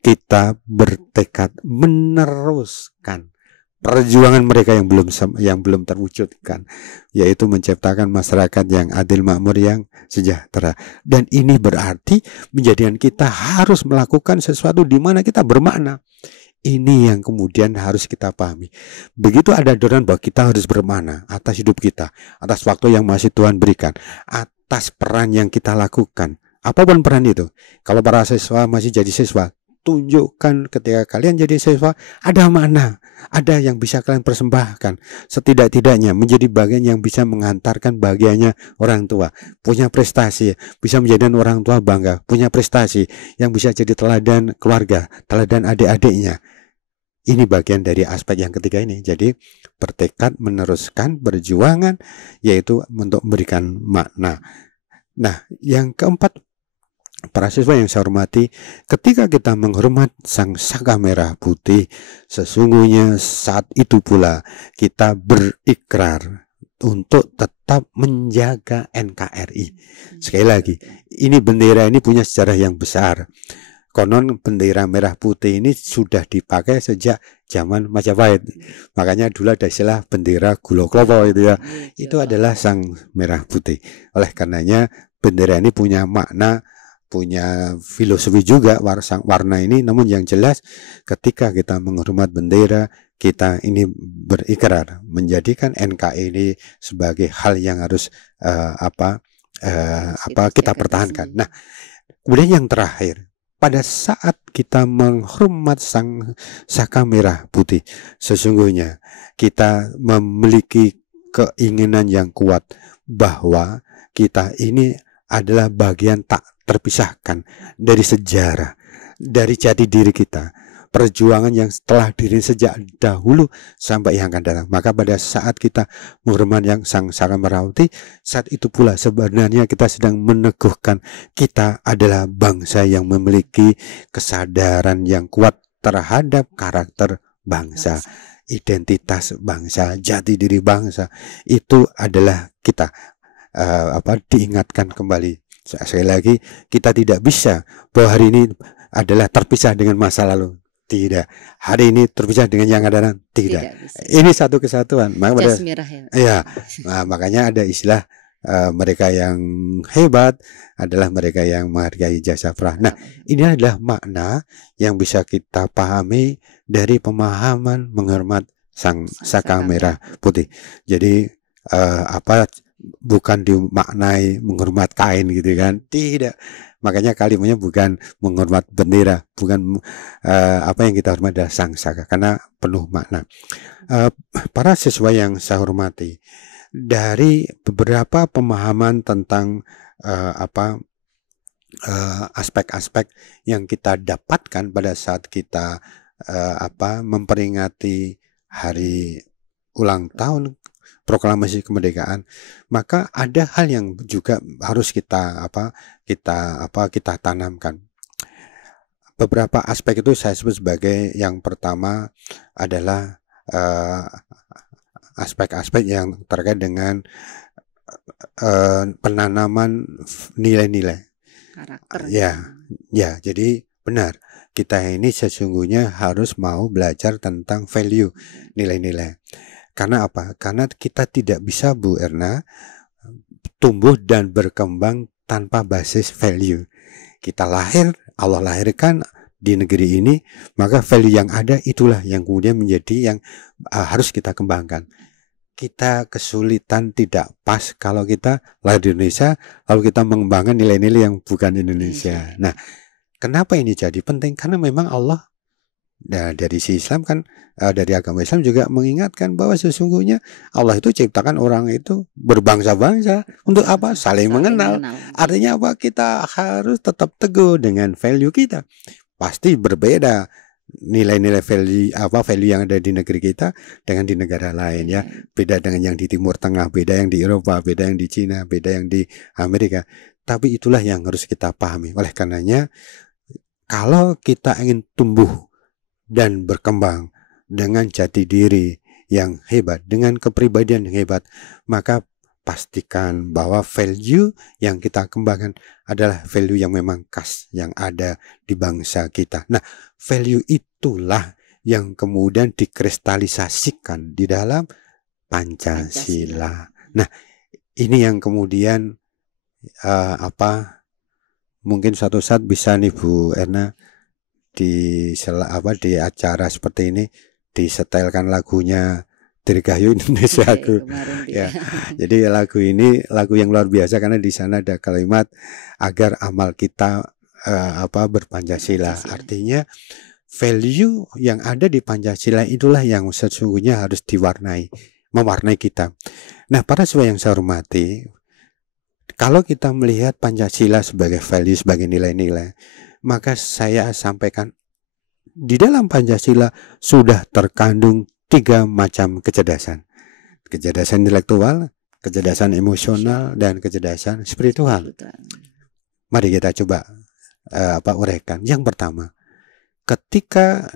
kita bertekad meneruskan perjuangan mereka yang belum terwujudkan, yaitu menciptakan masyarakat yang adil, makmur, yang sejahtera. Dan ini berarti menjadikan kita harus melakukan sesuatu di mana kita bermakna. Ini yang kemudian harus kita pahami. Begitu ada dorongan bahwa kita harus bermakna atas hidup kita, atas waktu yang masih Tuhan berikan, atas peran yang kita lakukan. Apapun peran itu. Kalau para siswa masih jadi siswa, tunjukkan ketika kalian jadi siswa ada makna, ada yang bisa kalian persembahkan, setidak-tidaknya menjadi bagian yang bisa mengantarkan bahagianya orang tua, punya prestasi, bisa menjadikan orang tua bangga, punya prestasi yang bisa jadi teladan keluarga, teladan adik-adiknya. Ini bagian dari aspek yang ketiga ini. Jadi bertekad meneruskan perjuangan, yaitu untuk memberikan makna. Nah, yang keempat, para siswa yang saya hormati, ketika kita menghormat sang saka merah putih, sesungguhnya saat itu pula kita berikrar untuk tetap menjaga NKRI. Sekali lagi, ini bendera ini punya sejarah yang besar. Konon bendera merah putih ini sudah dipakai sejak zaman Majapahit. Makanya dulu ada istilah bendera Gulo Klopo itu ya. Itu adalah sang merah putih. Oleh karenanya bendera ini punya makna punya filosofi juga warna ini, namun yang jelas ketika kita menghormat bendera, kita ini berikrar menjadikan NKRI ini sebagai hal yang harus kita pertahankan. Nah, kemudian yang terakhir, pada saat kita menghormat sang saka merah putih, sesungguhnya kita memiliki keinginan yang kuat bahwa kita ini adalah bagian tak terpisahkan dari sejarah, dari jati diri kita, perjuangan yang telah diri sejak dahulu sampai yang akan datang. Maka pada saat kita menghormati yang sang saka merah putih, saat itu pula sebenarnya kita sedang meneguhkan kita adalah bangsa yang memiliki kesadaran yang kuat terhadap karakter bangsa, identitas bangsa, jati diri bangsa. Itu adalah kita diingatkan kembali. Sekali lagi, kita tidak bisa bahwa hari ini adalah terpisah dengan masa lalu. Tidak. Hari ini terpisah dengan yang ada datang. Tidak. Ini satu kesatuan. Jas merah ya. Nah, makanya ada istilah mereka yang hebat adalah mereka yang menghargai jasa pra. Nah, ini adalah makna yang bisa kita pahami dari pemahaman menghormat sang saka merah putih. Jadi bukan dimaknai menghormat kain gitu kan, tidak. Makanya kalimatnya bukan menghormat bendera, bukan apa yang kita hormati adalah sang saka, karena penuh makna. Para siswa yang saya hormati, dari beberapa pemahaman tentang aspek-aspek yang kita dapatkan pada saat kita memperingati hari ulang tahun proklamasi kemerdekaan, maka ada hal yang juga harus kita tanamkan. Beberapa aspek itu saya sebut sebagai, yang pertama adalah aspek-aspek yang terkait dengan penanaman nilai-nilai karakter. Ya, jadi benar, kita ini sesungguhnya harus mau belajar tentang value, nilai-nilai. Karena apa? Karena kita tidak bisa, Bu Erna, tumbuh dan berkembang tanpa basis value. Kita lahir, Allah lahirkan di negeri ini, maka value yang ada itulah yang kemudian menjadi yang harus kita kembangkan. Kita kesulitan, tidak pas kalau kita lahir di Indonesia lalu kita mengembangkan nilai-nilai yang bukan Indonesia. Nah, kenapa ini jadi penting? Karena memang Allah, dari si Islam kan, dari agama Islam juga mengingatkan bahwa sesungguhnya Allah itu ciptakan orang itu berbangsa-bangsa untuk apa? Saling mengenal. Artinya apa? Kita harus tetap teguh dengan value kita. Pasti berbeda nilai-nilai value yang ada di negeri kita dengan di negara lain, ya. Beda dengan yang di Timur Tengah, beda yang di Eropa, beda yang di Cina, beda yang di Amerika. Tapi itulah yang harus kita pahami. Oleh karenanya, kalau kita ingin tumbuh dan berkembang dengan jati diri yang hebat, dengan kepribadian yang hebat, maka pastikan bahwa value yang kita kembangkan adalah value yang memang khas yang ada di bangsa kita. Nah, value itulah yang kemudian dikristalisasikan di dalam Pancasila. Nah, ini yang kemudian mungkin suatu saat bisa nih Bu Erna di acara seperti ini disetelkan lagunya Dirgahayu Indonesiaku. Ya. Jadi lagu ini lagu yang luar biasa karena di sana ada kalimat agar amal kita berpancasila. Artinya value yang ada di Pancasila itulah yang sesungguhnya harus mewarnai kita. Nah, para siswa yang saya hormati, kalau kita melihat Pancasila sebagai value, sebagai nilai-nilai, maka saya sampaikan di dalam Pancasila sudah terkandung 3 macam kecerdasan. Kecerdasan intelektual, kecerdasan emosional, dan kecerdasan spiritual. Mari kita coba uraikan. Yang pertama, ketika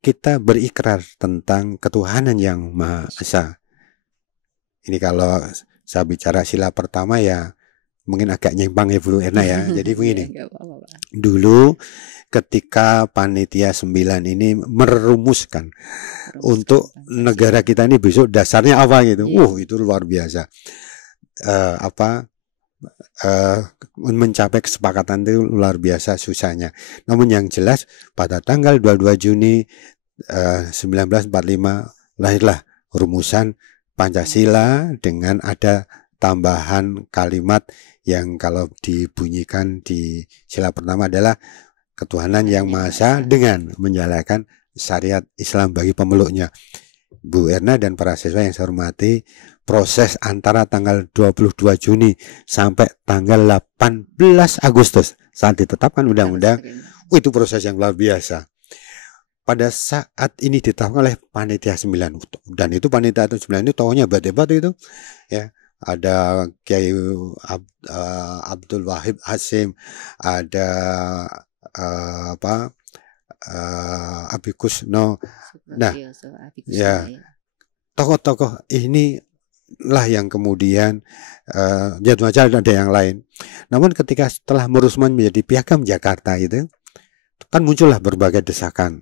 kita berikrar tentang ketuhanan yang Maha Esa. Ini kalau saya bicara sila pertama ya mungkin agak nyimpang ya Bu Erna ya. Jadi begini. Dulu ketika panitia 9 ini merumuskan untuk negara kita ini besok dasarnya apa gitu. Itu luar biasa. mencapai kesepakatan itu luar biasa susahnya. Namun yang jelas pada tanggal 22 Juni 1945 lahirlah rumusan Pancasila dengan ada tambahan kalimat yang kalau dibunyikan di sila pertama adalah ketuhanan yang Maha Esa dengan menjalankan syariat Islam bagi pemeluknya. Bu Erna dan para siswa yang saya hormati, proses antara tanggal 22 Juni sampai tanggal 18 Agustus saat ditetapkan undang-undang, itu proses yang luar biasa. Pada saat ini ditetapkan oleh Panitia 9, dan itu Panitia 9 itu tokohnya hebat-hebat itu ya. Ada Kiai Abdul Wahid Hasim, ada Abi Kusno. Nah, ya tokoh-tokoh ini lah yang kemudian jatuh aja ada yang lain. Namun ketika setelah Merusman menjadi Piagam Jakarta itu kan muncullah berbagai desakan,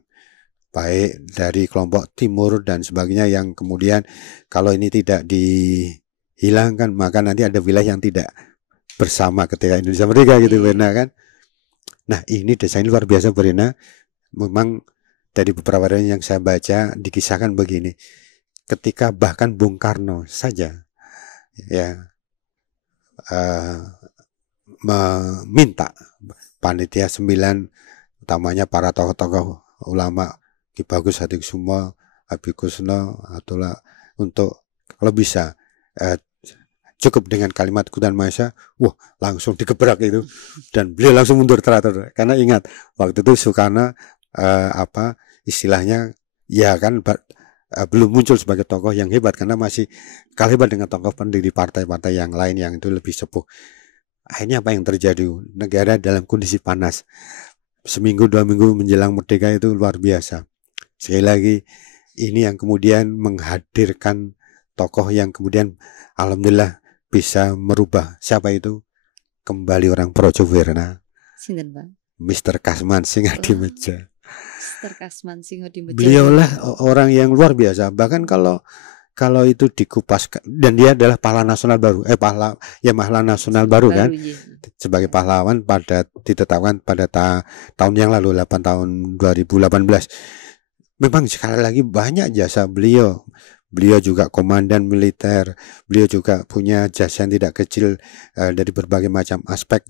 baik dari kelompok timur dan sebagainya, yang kemudian kalau ini tidak dihilangkan maka nanti ada wilayah yang tidak bersama ketika Indonesia merdeka gitu, benar kan? Nah, ini desain luar biasa, Berina. Memang dari beberapa hari yang saya baca dikisahkan begini, ketika bahkan Bung Karno saja ya meminta Panitia 9, utamanya para tokoh-tokoh ulama, Ki Bagus Hatikusuma, Abi Kusno, atulah, untuk kalau bisa cukup dengan kalimat Kutan Maha Esa, wah langsung digebrak itu, dan beliau langsung mundur teratur. Karena ingat waktu itu Soekarno istilahnya ya kan belum muncul sebagai tokoh yang hebat, karena masih kalah hebat dengan tokoh pendiri partai-partai yang lain yang itu lebih sepuh. Akhirnya apa yang terjadi? Negara dalam kondisi panas. Seminggu 2 minggu menjelang merdeka itu luar biasa. Sekali lagi ini yang kemudian menghadirkan tokoh yang kemudian alhamdulillah bisa merubah. Siapa itu? Kembali orang Projo Werna. Sinten, Pak? Mr. Kasman Singadimeja. Mr. Kasman Singadimeja. Beliaulah orang yang luar biasa. Bahkan kalau itu dikupas, dan dia adalah pahlawan nasional baru, pahlawan nasional baru kan, sebagai pahlawan ditetapkan pada tahun yang lalu, 2018. Memang sekali lagi banyak jasa beliau. Beliau juga komandan militer, beliau juga punya jasa yang tidak kecil dari berbagai macam aspek.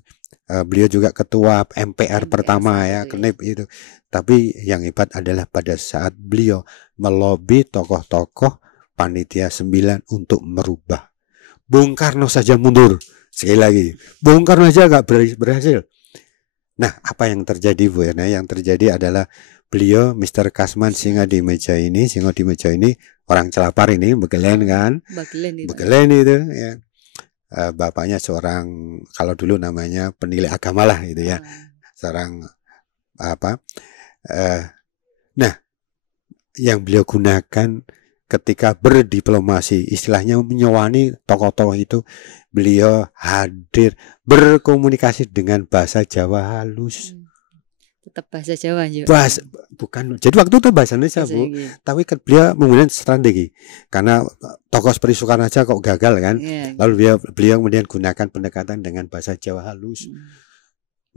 Beliau juga ketua MPR pertama ya, KNIP itu. Tapi yang hebat adalah pada saat beliau melobi tokoh-tokoh Panitia 9 untuk merubah. Bung Karno saja mundur. Sekali lagi, Bung Karno saja gak berhasil. Nah, apa yang terjadi, Bu Erna? Yang terjadi adalah beliau, Mr. Kasman Singadimeja ini orang Celapar ini, Begelen kan? Begelen itu ya. Bapaknya seorang, kalau dulu namanya penilai agama lah gitu ya. Seorang nah, yang beliau gunakan ketika berdiplomasi, istilahnya menyewani tokoh-tokoh itu, beliau hadir berkomunikasi dengan bahasa Jawa halus. Tetap bahasa Jawa juga. Bukan. Jadi waktu itu bahasa Indonesia, Bu. Tapi beliau menggunakan strategi. Karena tokoh seperti Soekarno aja kok gagal kan. Lalu beliau kemudian gunakan pendekatan dengan bahasa Jawa halus.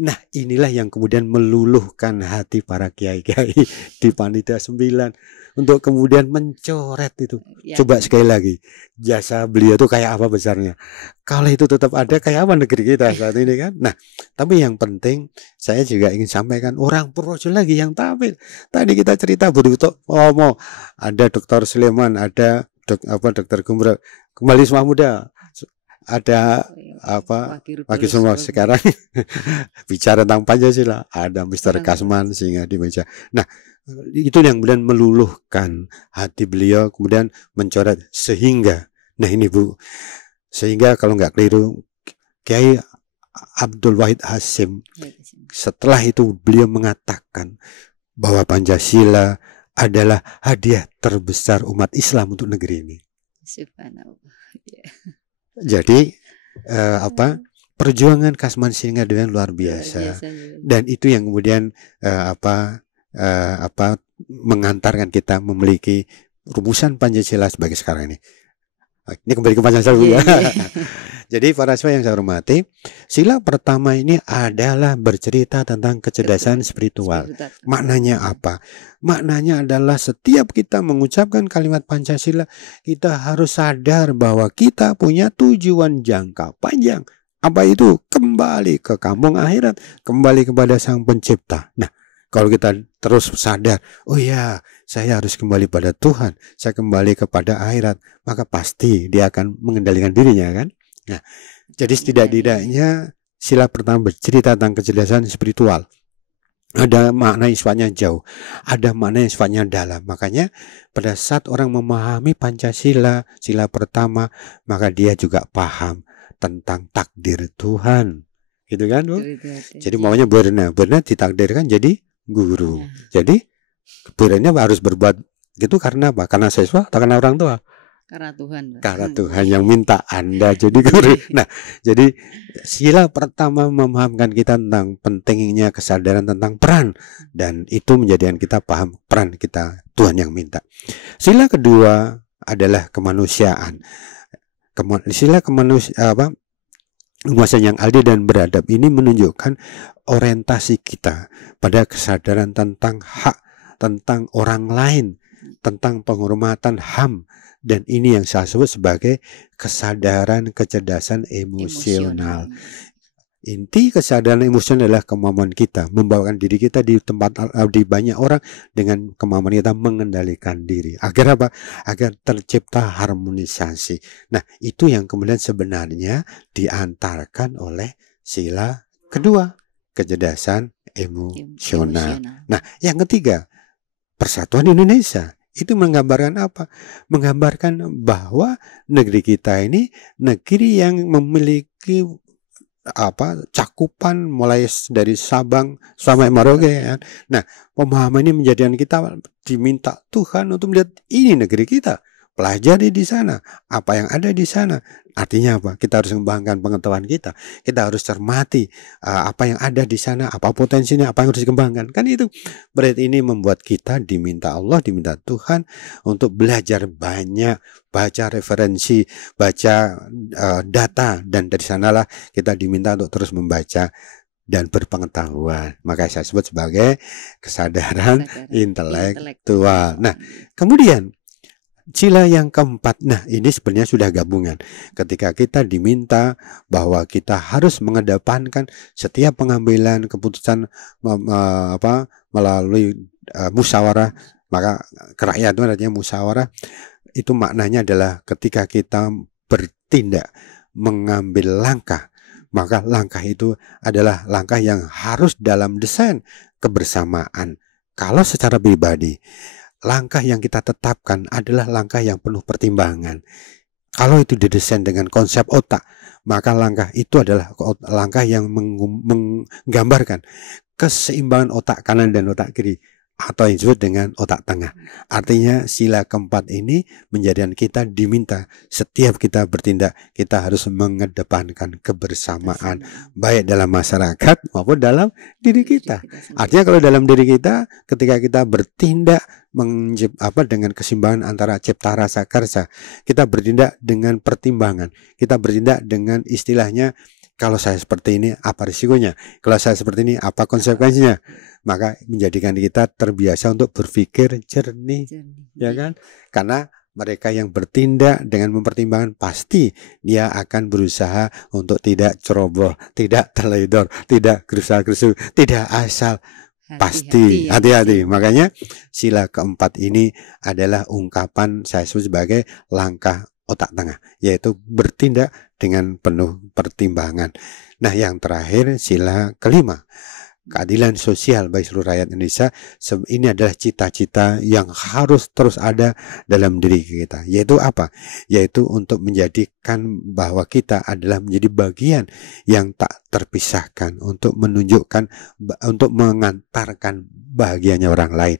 Nah, inilah yang kemudian meluluhkan hati para kiai-kiai di Panitia 9 untuk kemudian mencoret itu. Coba sekali lagi, jasa beliau itu kayak apa besarnya. Kalau itu tetap ada, kayak apa negeri kita saat ini kan. Nah, tapi yang penting saya juga ingin sampaikan, orang Projo lagi yang tampil. Tadi kita cerita ada Dr. Sulaiman, ada Dr. Gumrek, kembali Sumpah Muda, ada Wakil semua sekarang bicara tentang Pancasila, ada Mr. Kasman Singadimeja. Nah, itu yang kemudian meluluhkan hati beliau, kemudian mencoret sehingga, nah ini Bu, sehingga kalau nggak keliru, Kiai Abdul Wahid Hasim setelah itu beliau mengatakan bahwa Pancasila adalah hadiah terbesar umat Islam untuk negeri ini. Subhanallah. Jadi perjuangan Kasman Singadimeja luar biasa, dan itu yang kemudian mengantarkan kita memiliki rumusan Pancasila sebagai sekarang ini. Ini kembali ke Pancasila Iya, ya. iya. Jadi para siswa yang saya hormati, sila pertama ini adalah bercerita tentang kecerdasan spiritual. Spiritual. Maknanya apa? Maknanya adalah setiap kita mengucapkan kalimat Pancasila, kita harus sadar bahwa kita punya tujuan jangka panjang. Apa itu? Kembali ke kampung akhirat, kembali kepada Sang Pencipta. Nah, kalau kita terus sadar, oh ya, saya harus kembali pada Tuhan, saya kembali kepada akhirat, maka pasti dia akan mengendalikan dirinya, kan? Nah, jadi setidak-tidaknya sila pertama bercerita tentang kecerdasan spiritual. Ada makna yang sifatnya jauh, ada makna yang sifatnya dalam. Makanya pada saat orang memahami Pancasila, sila pertama, maka dia juga paham tentang takdir Tuhan. Gitu kan, Bu? Jadi maunya Bu Erna ditakdirkan jadi guru. Jadi Bu Erna harus berbuat gitu karena apa? Karena siswa atau karena orang tua? Karena Tuhan. Karena Tuhan yang minta Anda jadi guru. Nah, jadi sila pertama memahamkan kita tentang pentingnya kesadaran tentang peran, dan itu menjadikan kita paham peran kita, Tuhan yang minta. Sila kedua adalah kemanusiaan. Sila kemanusiaan yang adil dan beradab ini menunjukkan orientasi kita pada kesadaran tentang hak, tentang orang lain, tentang penghormatan HAM. Dan ini yang saya sebut sebagai kesadaran kecerdasan emosional. Inti kesadaran emosional adalah kemampuan kita membawakan diri kita di banyak orang dengan kemampuan kita mengendalikan diri. Agar apa? Agar tercipta harmonisasi. Nah, itu yang kemudian sebenarnya diantarkan oleh sila kedua, kecerdasan emosional. Nah, yang ketiga, persatuan Indonesia. Itu menggambarkan apa? Menggambarkan bahwa negeri kita ini negeri yang memiliki cakupan mulai dari Sabang sampai Merauke, ya. Nah, pemahaman ini menjadikan kita diminta Tuhan untuk melihat ini negeri kita, pelajari di sana apa yang ada di sana. Artinya apa? Kita harus mengembangkan pengetahuan kita. Kita harus cermati apa yang ada di sana, apa potensinya, apa yang harus dikembangkan. Kan itu berarti ini membuat kita diminta Allah, diminta Tuhan untuk belajar banyak, baca referensi, baca data, dan dari sanalah kita diminta untuk terus membaca dan berpengetahuan. Maka saya sebut sebagai kesadaran intelektual. Nah, kemudian sila yang keempat, nah ini sebenarnya sudah gabungan. Ketika kita diminta bahwa kita harus mengedepankan setiap pengambilan keputusan melalui musyawarah, maka kerakyatan itu artinya musyawarah. Itu maknanya adalah ketika kita bertindak, mengambil langkah, maka langkah itu adalah langkah yang harus dalam desain kebersamaan. Kalau secara pribadi, langkah yang kita tetapkan adalah langkah yang penuh pertimbangan. Kalau itu didesain dengan konsep otak, maka langkah itu adalah langkah yang menggambarkan keseimbangan otak kanan dan otak kiri, atau yang disebut dengan otak tengah. Artinya sila keempat ini menjadikan kita diminta setiap kita bertindak, kita harus mengedepankan kebersamaan, baik dalam masyarakat maupun dalam diri kita. Artinya kalau dalam diri kita, ketika kita bertindak dengan keseimbangan antara cipta rasa karsa, kita bertindak dengan pertimbangan, kita bertindak dengan istilahnya, kalau saya seperti ini apa risikonya, kalau saya seperti ini apa konsekuensinya, maka menjadikan kita terbiasa untuk berpikir jernih. Ya kan? Karena mereka yang bertindak dengan mempertimbangkan, pasti dia akan berusaha untuk tidak ceroboh, tidak teledor, tidak gerusa-gerusu, tidak asal. Pasti hati-hati. Makanya sila keempat ini adalah ungkapan saya sebut sebagai langkah otak tengah, yaitu bertindak dengan penuh pertimbangan. Nah, yang terakhir sila kelima, keadilan sosial bagi seluruh rakyat Indonesia. Ini adalah cita-cita yang harus terus ada dalam diri kita. Yaitu apa? Yaitu untuk menjadikan bahwa kita adalah menjadi bagian yang tak terpisahkan, untuk menunjukkan, untuk mengantarkan bahagianya orang lain.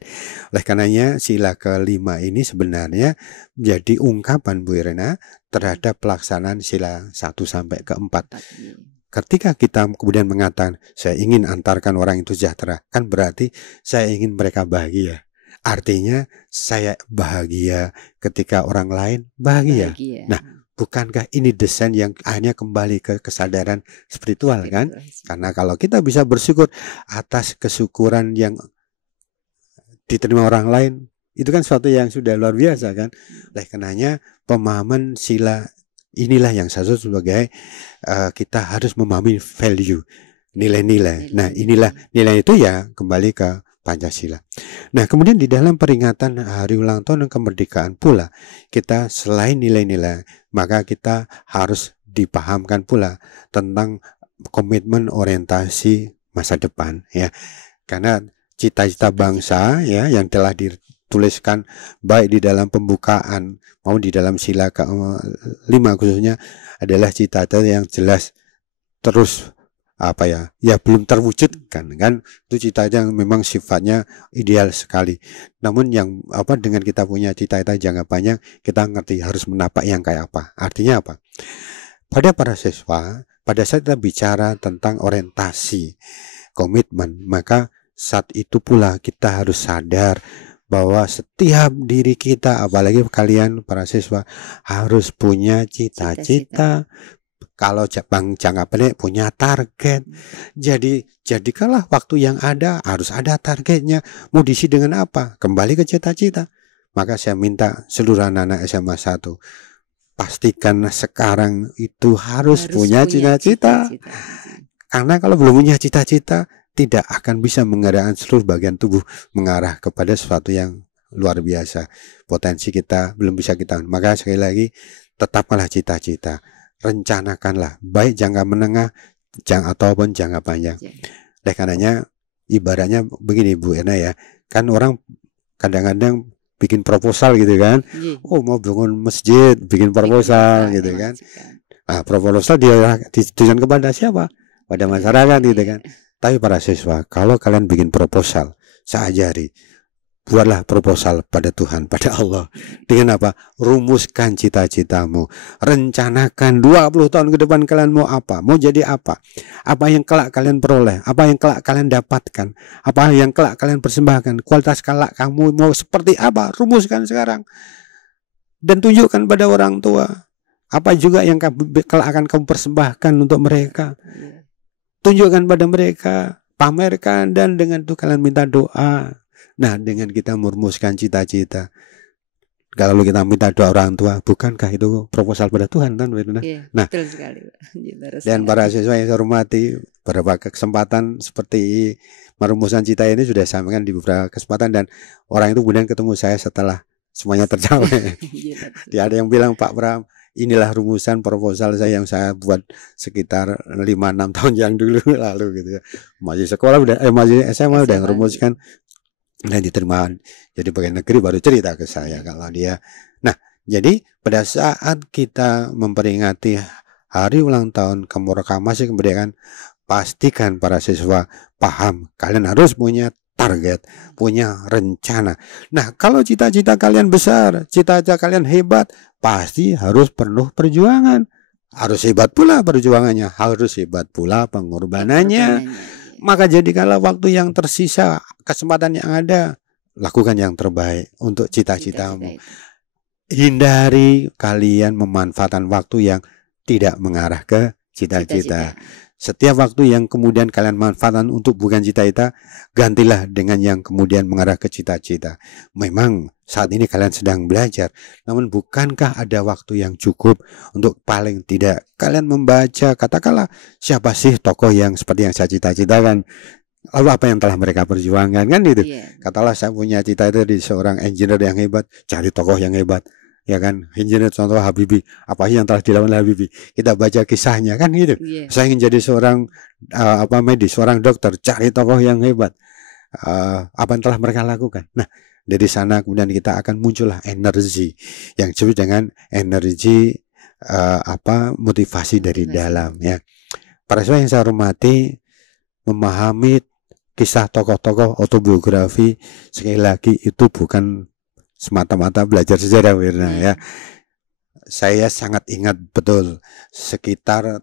Oleh karenanya sila kelima ini sebenarnya menjadi ungkapan, Bu Irena, terhadap pelaksanaan sila 1 sampai ke 4. Ketika kita kemudian mengatakan saya ingin antarkan orang itu sejahtera, kan berarti saya ingin mereka bahagia. Artinya saya bahagia ketika orang lain bahagia. Nah, bukankah ini desain yang akhirnya kembali ke kesadaran spiritual kan? Karena kalau kita bisa bersyukur atas kesyukuran yang diterima orang lain, itu kan suatu yang sudah luar biasa kan? Oleh karenanya pemahaman sila inilah yang saya sebut sebagai kita harus memahami value, nilai-nilai. Nah inilah nilai itu ya kembali ke Pancasila. Nah kemudian di dalam peringatan hari ulang tahun kemerdekaan pula, kita selain nilai-nilai, maka kita harus dipahamkan pula tentang komitmen orientasi masa depan ya. Karena cita-cita bangsa ya yang telah dituliskan baik di dalam pembukaan maupun di dalam sila ke-5 khususnya adalah cita-cita yang jelas terus ya belum terwujudkan kan, itu cita-cita yang memang sifatnya ideal sekali. Namun yang dengan kita punya cita-cita jangka panjang, kita ngerti harus menapak yang kayak apa. Artinya apa? Pada para siswa, pada saat kita bicara tentang orientasi komitmen, maka saat itu pula kita harus sadar bahwa setiap diri kita, apalagi kalian para siswa, harus punya cita-cita. Kalau jangka pendek punya target. Jadi jadikanlah waktu yang ada harus ada targetnya. Mau diisi dengan apa? Kembali ke cita-cita. Maka saya minta seluruh anak-anak SMA 1 pastikan sekarang itu harus punya cita-cita. Karena kalau belum punya cita-cita, tidak akan bisa menggerakkan seluruh bagian tubuh mengarah kepada sesuatu yang luar biasa. Potensi kita belum bisa kita. Maka sekali lagi tetapkanlah cita-cita. Rencanakanlah baik jangka menengah ataupun jangka panjang. Oleh karenanya ibaratnya begini Bu Erna ya, kan orang kadang-kadang bikin proposal gitu kan, oh mau bangun masjid bikin proposal gitu kan. Nah, proposal dia ditujukan kepada siapa? Pada masyarakat gitu kan. Tapi para siswa, kalau kalian bikin proposal, saya ajari, buatlah proposal pada Tuhan, pada Allah. Dengan apa? Rumuskan cita-citamu. Rencanakan 20 tahun ke depan kalian mau apa? Mau jadi apa? Apa yang kelak kalian peroleh? Apa yang kelak kalian dapatkan? Apa yang kelak kalian persembahkan? Kualitas kelak kamu mau seperti apa? Rumuskan sekarang. Dan tunjukkan pada orang tua. Apa juga yang kelak akan kamu persembahkan untuk mereka. Tunjukkan pada mereka. Pamerkan, dan dengan itu kalian minta doa. Nah, dengan kita merumuskan cita-cita, kalau kita minta doa orang tua, bukankah itu proposal pada Tuhan kan? Nah, betul sekali. Dan para siswa yang saya hormati, beberapa kesempatan seperti merumuskan cita ini sudah saya sampaikan di beberapa kesempatan, dan orang itu kemudian ketemu saya setelah semuanya tercapai. Dia ada yang bilang, Pak Bram, inilah rumusan proposal saya yang saya buat sekitar 5-6 tahun yang dulu lalu gitu ya. Masih sekolah masih SMA udah merumuskan. Dan diterima jadi pegawai negeri baru cerita ke saya kalau dia. Nah, jadi pada saat kita memperingati hari ulang tahun kemerdekaan, pastikan para siswa paham kalian harus punya target, punya rencana. Nah, kalau cita-cita kalian besar, cita-cita kalian hebat, pasti harus penuh perjuangan. Harus hebat pula perjuangannya, harus hebat pula pengorbanannya. Maka jadikanlah waktu yang tersisa, kesempatan yang ada, lakukan yang terbaik untuk cita-citamu. Hindari kalian memanfaatkan waktu yang tidak mengarah ke cita-cita. Setiap waktu yang kemudian kalian manfaatkan untuk bukan cita-cita, gantilah dengan yang kemudian mengarah ke cita-cita. Memang saat ini kalian sedang belajar, namun bukankah ada waktu yang cukup untuk paling tidak kalian membaca, katakanlah siapa sih tokoh yang seperti yang saya cita-citakan, lalu apa yang telah mereka perjuangkan kan gitu. Katakanlah saya punya cita-cita di seorang engineer yang hebat, cari tokoh yang hebat. Ya kan, engineer contoh Habibie, apa yang telah dilakukan Habibie, kita baca kisahnya kan gitu. Saya ingin jadi seorang medis, seorang dokter, cari tokoh yang hebat, apa yang telah mereka lakukan. Nah, dari sana kemudian kita akan muncullah energi yang disebut dengan energi motivasi dari dalam ya. Para siswa yang saya hormati, memahami kisah tokoh-tokoh autobiografi sekali lagi itu bukan semata-mata belajar sejarah ya. Saya sangat ingat betul sekitar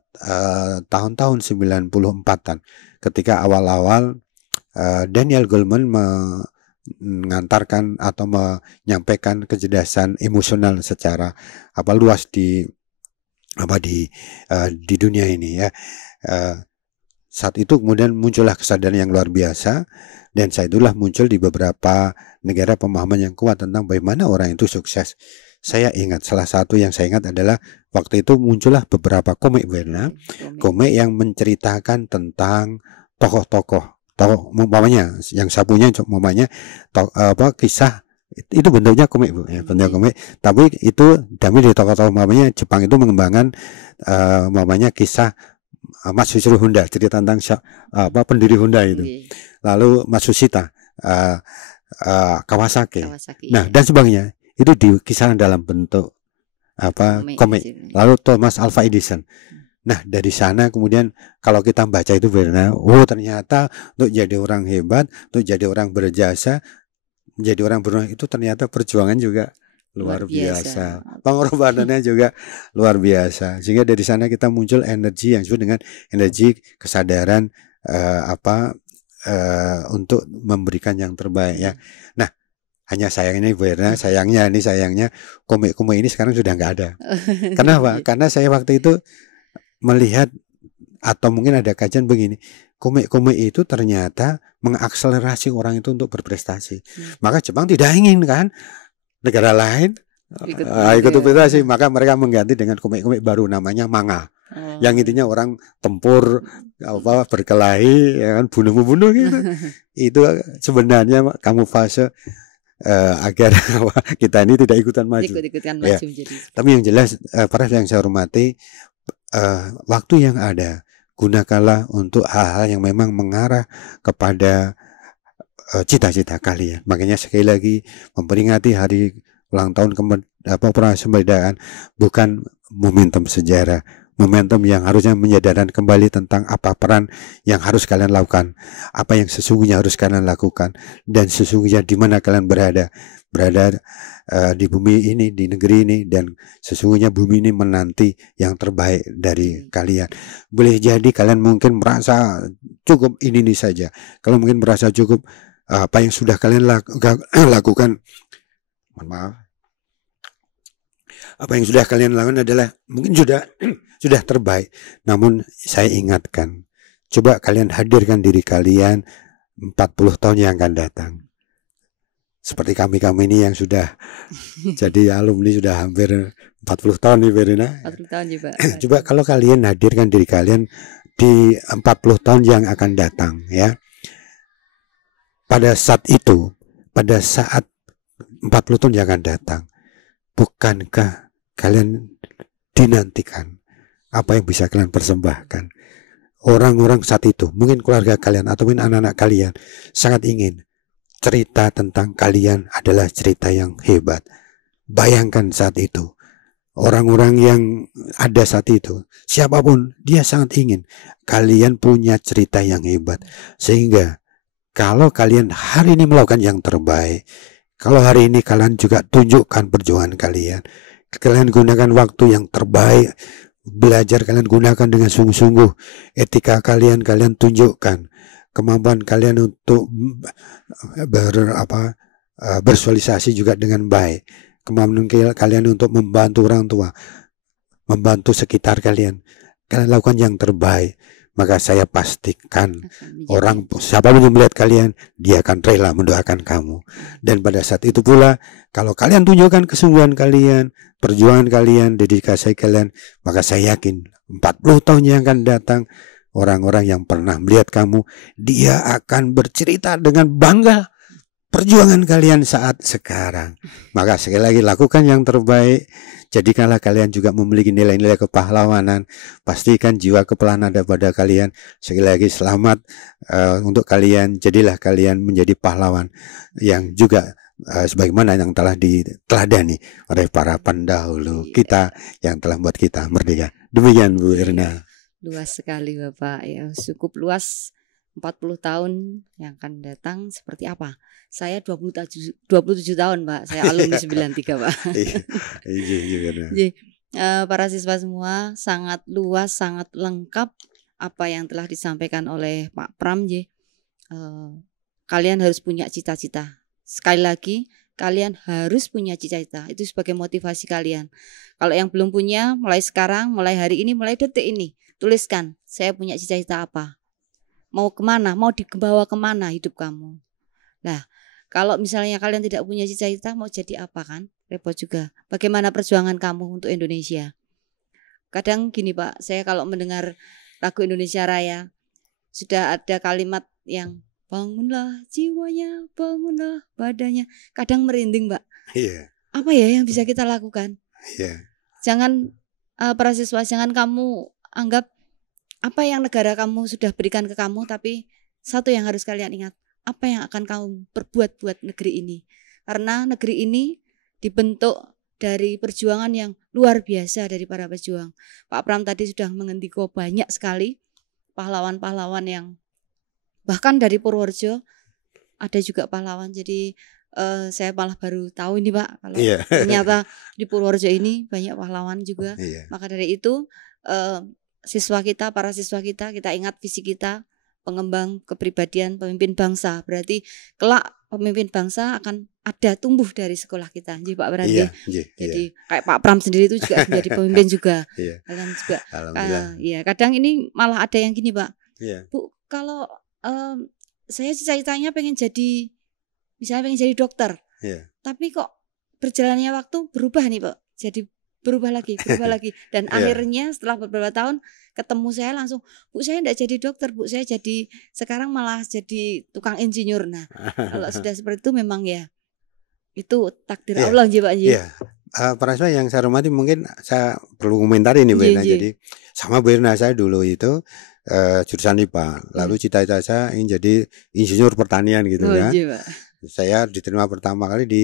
tahun-tahun 94-an ketika awal-awal Daniel Goleman mengantarkan atau menyampaikan kecerdasan emosional secara luas di di dunia ini ya. Saat itu kemudian muncullah kesadaran yang luar biasa, dan saat itulah muncul di beberapa negara pemahaman yang kuat tentang bagaimana orang itu sukses. Saya ingat, salah satu yang saya ingat adalah waktu itu muncullah beberapa komik Werna, komik yang menceritakan tentang tokoh-tokoh, umpamanya yang saya punya umpamanya kisah itu bentuknya komik Bu, ya, bentuk komik, tapi itu diambil dari tokoh-tokoh, umpamanya Jepang itu mengembangkan umpamanya kisah Matsuhiro Honda, cerita tentang pendiri Honda itu. Lalu Matsushita Kawasaki. Nah, dan sebagainya. Itu dikisahkan dalam bentuk komik. Lalu Thomas Alva Edison. Nah, dari sana kemudian kalau kita baca itu benar, ternyata untuk jadi orang hebat, untuk jadi orang berjasa, menjadi orang beruntung itu ternyata perjuangan juga luar biasa. Pengorbanannya juga luar biasa. Sehingga dari sana kita muncul energi yang disebut dengan energi kesadaran untuk memberikan yang terbaik ya. Nah, hanya sayangnya Bu Erna, sayangnya komik-komik ini sekarang sudah nggak ada. Kenapa? Karena saya waktu itu melihat, atau mungkin ada kajian begini, komik-komik itu ternyata mengakselerasi orang itu untuk berprestasi. Maka Jepang tidak ingin kan negara lain ikut berprestasi, maka mereka mengganti dengan komik-komik baru namanya manga. Yang intinya orang tempur, berkelahi, ya kan, bunuh-bunuh gitu. Itu sebenarnya kamuflase agar kita ini tidak ikutan maju. Ya. Tapi yang jelas, para yang saya hormati, waktu yang ada gunakanlah untuk hal-hal yang memang mengarah kepada cita-cita kalian. Makanya sekali lagi memperingati hari ulang tahun kemerdekaan bukan momentum sejarah, momentum yang harusnya menyadarkan kembali tentang apa peran yang harus kalian lakukan, apa yang sesungguhnya harus kalian lakukan, dan sesungguhnya di mana kalian berada di bumi ini, di negeri ini, dan sesungguhnya bumi ini menanti yang terbaik dari kalian. Boleh jadi kalian mungkin merasa cukup ini saja. Kalau mungkin merasa cukup apa yang sudah kalian lakukan, maaf, apa yang sudah kalian lakukan adalah mungkin sudah terbaik. Namun saya ingatkan, coba kalian hadirkan diri kalian 40 tahun yang akan datang. Seperti kami ini yang sudah jadi alumni sudah hampir 40 tahun nih Verena. 40 tahun juga. Coba kalau kalian hadirkan diri kalian di 40 tahun yang akan datang ya. Pada saat itu, pada saat 40 tahun yang akan datang, bukankah kalian dinantikan apa yang bisa kalian persembahkan? Orang-orang saat itu, mungkin keluarga kalian atau mungkin anak-anak kalian sangat ingin cerita tentang kalian adalah cerita yang hebat. Bayangkan saat itu, orang-orang yang ada saat itu, siapapun, dia sangat ingin kalian punya cerita yang hebat. Sehingga kalau kalian hari ini melakukan yang terbaik, kalau hari ini kalian juga tunjukkan perjuangan kalian gunakan waktu yang terbaik, belajar kalian gunakan dengan sungguh-sungguh, etika kalian tunjukkan, kemampuan kalian untuk bersosialisasi juga dengan baik, kemampuan kalian untuk membantu orang tua, membantu sekitar kalian lakukan yang terbaik, maka saya pastikan orang siapapun yang melihat kalian, dia akan rela mendoakan kamu. Dan pada saat itu pula, kalau kalian tunjukkan kesungguhan kalian, perjuangan kalian, dedikasi kalian, maka saya yakin 40 tahun yang akan datang, orang-orang yang pernah melihat kamu, dia akan bercerita dengan bangga perjuangan kalian saat sekarang. Maka sekali lagi lakukan yang terbaik. Jadikanlah kalian juga memiliki nilai-nilai kepahlawanan. Pastikan jiwa kepahlawanan ada pada kalian. Sekali lagi selamat untuk kalian. Jadilah kalian menjadi pahlawan yang juga sebagaimana yang telah diteladani oleh para pendahulu kita yang telah membuat kita merdeka. Demikian Bu Erna. Luas sekali Bapak ya, cukup luas. 40 tahun yang akan datang seperti apa? Saya 27 tahun Pak, saya alumni 93 Pak. Jadi, para siswa semua sangat luas, sangat lengkap apa yang telah disampaikan oleh Pak Pram. Kalian harus punya cita-cita. Sekali lagi, kalian harus punya cita-cita. Itu sebagai motivasi kalian. Kalau yang belum punya, mulai sekarang, mulai hari ini, mulai detik ini, tuliskan, saya punya cita-cita apa, mau kemana, mau dibawa kemana hidup kamu. Nah, kalau misalnya kalian tidak punya cita-cita, mau jadi apa kan? Repot juga. Bagaimana perjuangan kamu untuk Indonesia? Kadang gini Pak, saya kalau mendengar lagu Indonesia Raya, sudah ada kalimat yang bangunlah jiwanya, bangunlah badannya. Kadang merinding Pak. Iya. Apa ya yang bisa kita lakukan? Iya. Jangan para siswa, jangan kamu anggap apa yang negara kamu sudah berikan ke kamu, tapi satu yang harus kalian ingat, apa yang akan kamu perbuat buat negeri ini. Karena negeri ini dibentuk dari perjuangan yang luar biasa dari para pejuang. Pak Pram tadi sudah mengendiko banyak sekali pahlawan-pahlawan yang bahkan dari Purworejo ada juga pahlawan. Jadi saya malah baru tahu ini Pak, kalau ternyata di Purworejo ini banyak pahlawan juga. Maka dari itu siswa kita, para siswa kita ingat visi kita, pengembang kepribadian pemimpin bangsa. Berarti kelak pemimpin bangsa akan ada tumbuh dari sekolah kita, Pak Berandi. Jadi kayak Pak Pram sendiri itu juga menjadi pemimpin juga. Kalian juga. Kadang ini malah ada yang gini Pak. Bu, kalau saya cita-citanya pengen jadi, misalnya pengen jadi dokter. Tapi kok berjalannya waktu berubah nih Pak. Jadi berubah lagi. Dan akhirnya setelah beberapa tahun ketemu saya langsung, Bu saya tidak jadi dokter, Bu saya jadi, sekarang malah jadi tukang insinyur. Nah kalau sudah seperti itu memang ya itu takdir Allah Pak. Para siswa yang saya hormati, mungkin saya perlu komentari ini Bu Irna. Jadi sama Bu Irna, saya dulu itu jurusan IPA, lalu cita-cita saya ingin jadi insinyur pertanian gitu ya. Saya diterima pertama kali di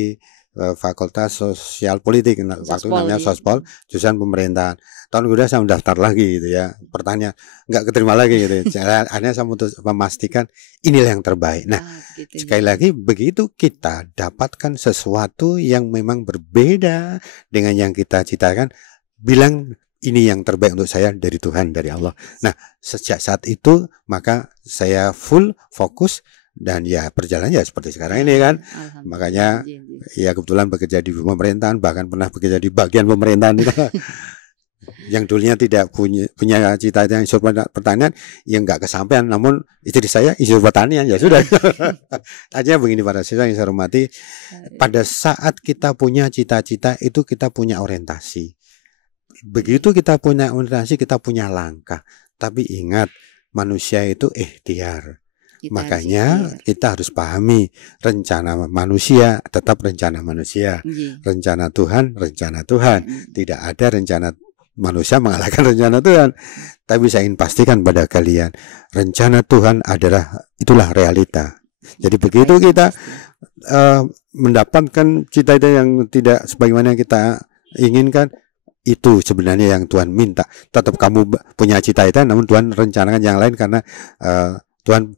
Fakultas Sosial Politik, waktu namanya Sospol, jurusan pemerintahan. Tahun kedua saya mendaftar lagi gitu ya, pertanyaan nggak keterima lagi gitu. Akhirnya saya memastikan inilah yang terbaik. Nah, sekali lagi begitu kita dapatkan sesuatu yang memang berbeda dengan yang kita citakan, bilang ini yang terbaik untuk saya dari Tuhan, dari Allah. Nah, sejak saat itu maka saya full fokus. Dan ya perjalanannya seperti sekarang ini kan. Makanya ya kebetulan bekerja di pemerintahan, bahkan pernah bekerja di bagian pemerintahan itu. Yang dulunya tidak punya cita-cita yang insinyur pertanian, yang nggak kesampaian, namun istri saya insinyur pertanian, ya sudah. Artinya begini para siswa yang saya hormati, pada saat kita punya cita-cita itu kita punya orientasi. Begitu kita punya orientasi, kita punya langkah. Tapi ingat, manusia itu ikhtiar. Makanya kita harus pahami, rencana manusia tetap rencana manusia, rencana Tuhan rencana Tuhan. Tidak ada rencana manusia mengalahkan rencana Tuhan. Tapi saya ingin pastikan pada kalian, rencana Tuhan itulah realita. Jadi begitu kita mendapatkan cita-cita yang tidak sebagaimana kita inginkan, itu sebenarnya yang Tuhan minta. Tetap kamu punya cita-cita, namun Tuhan rencanakan yang lain karena Tuhan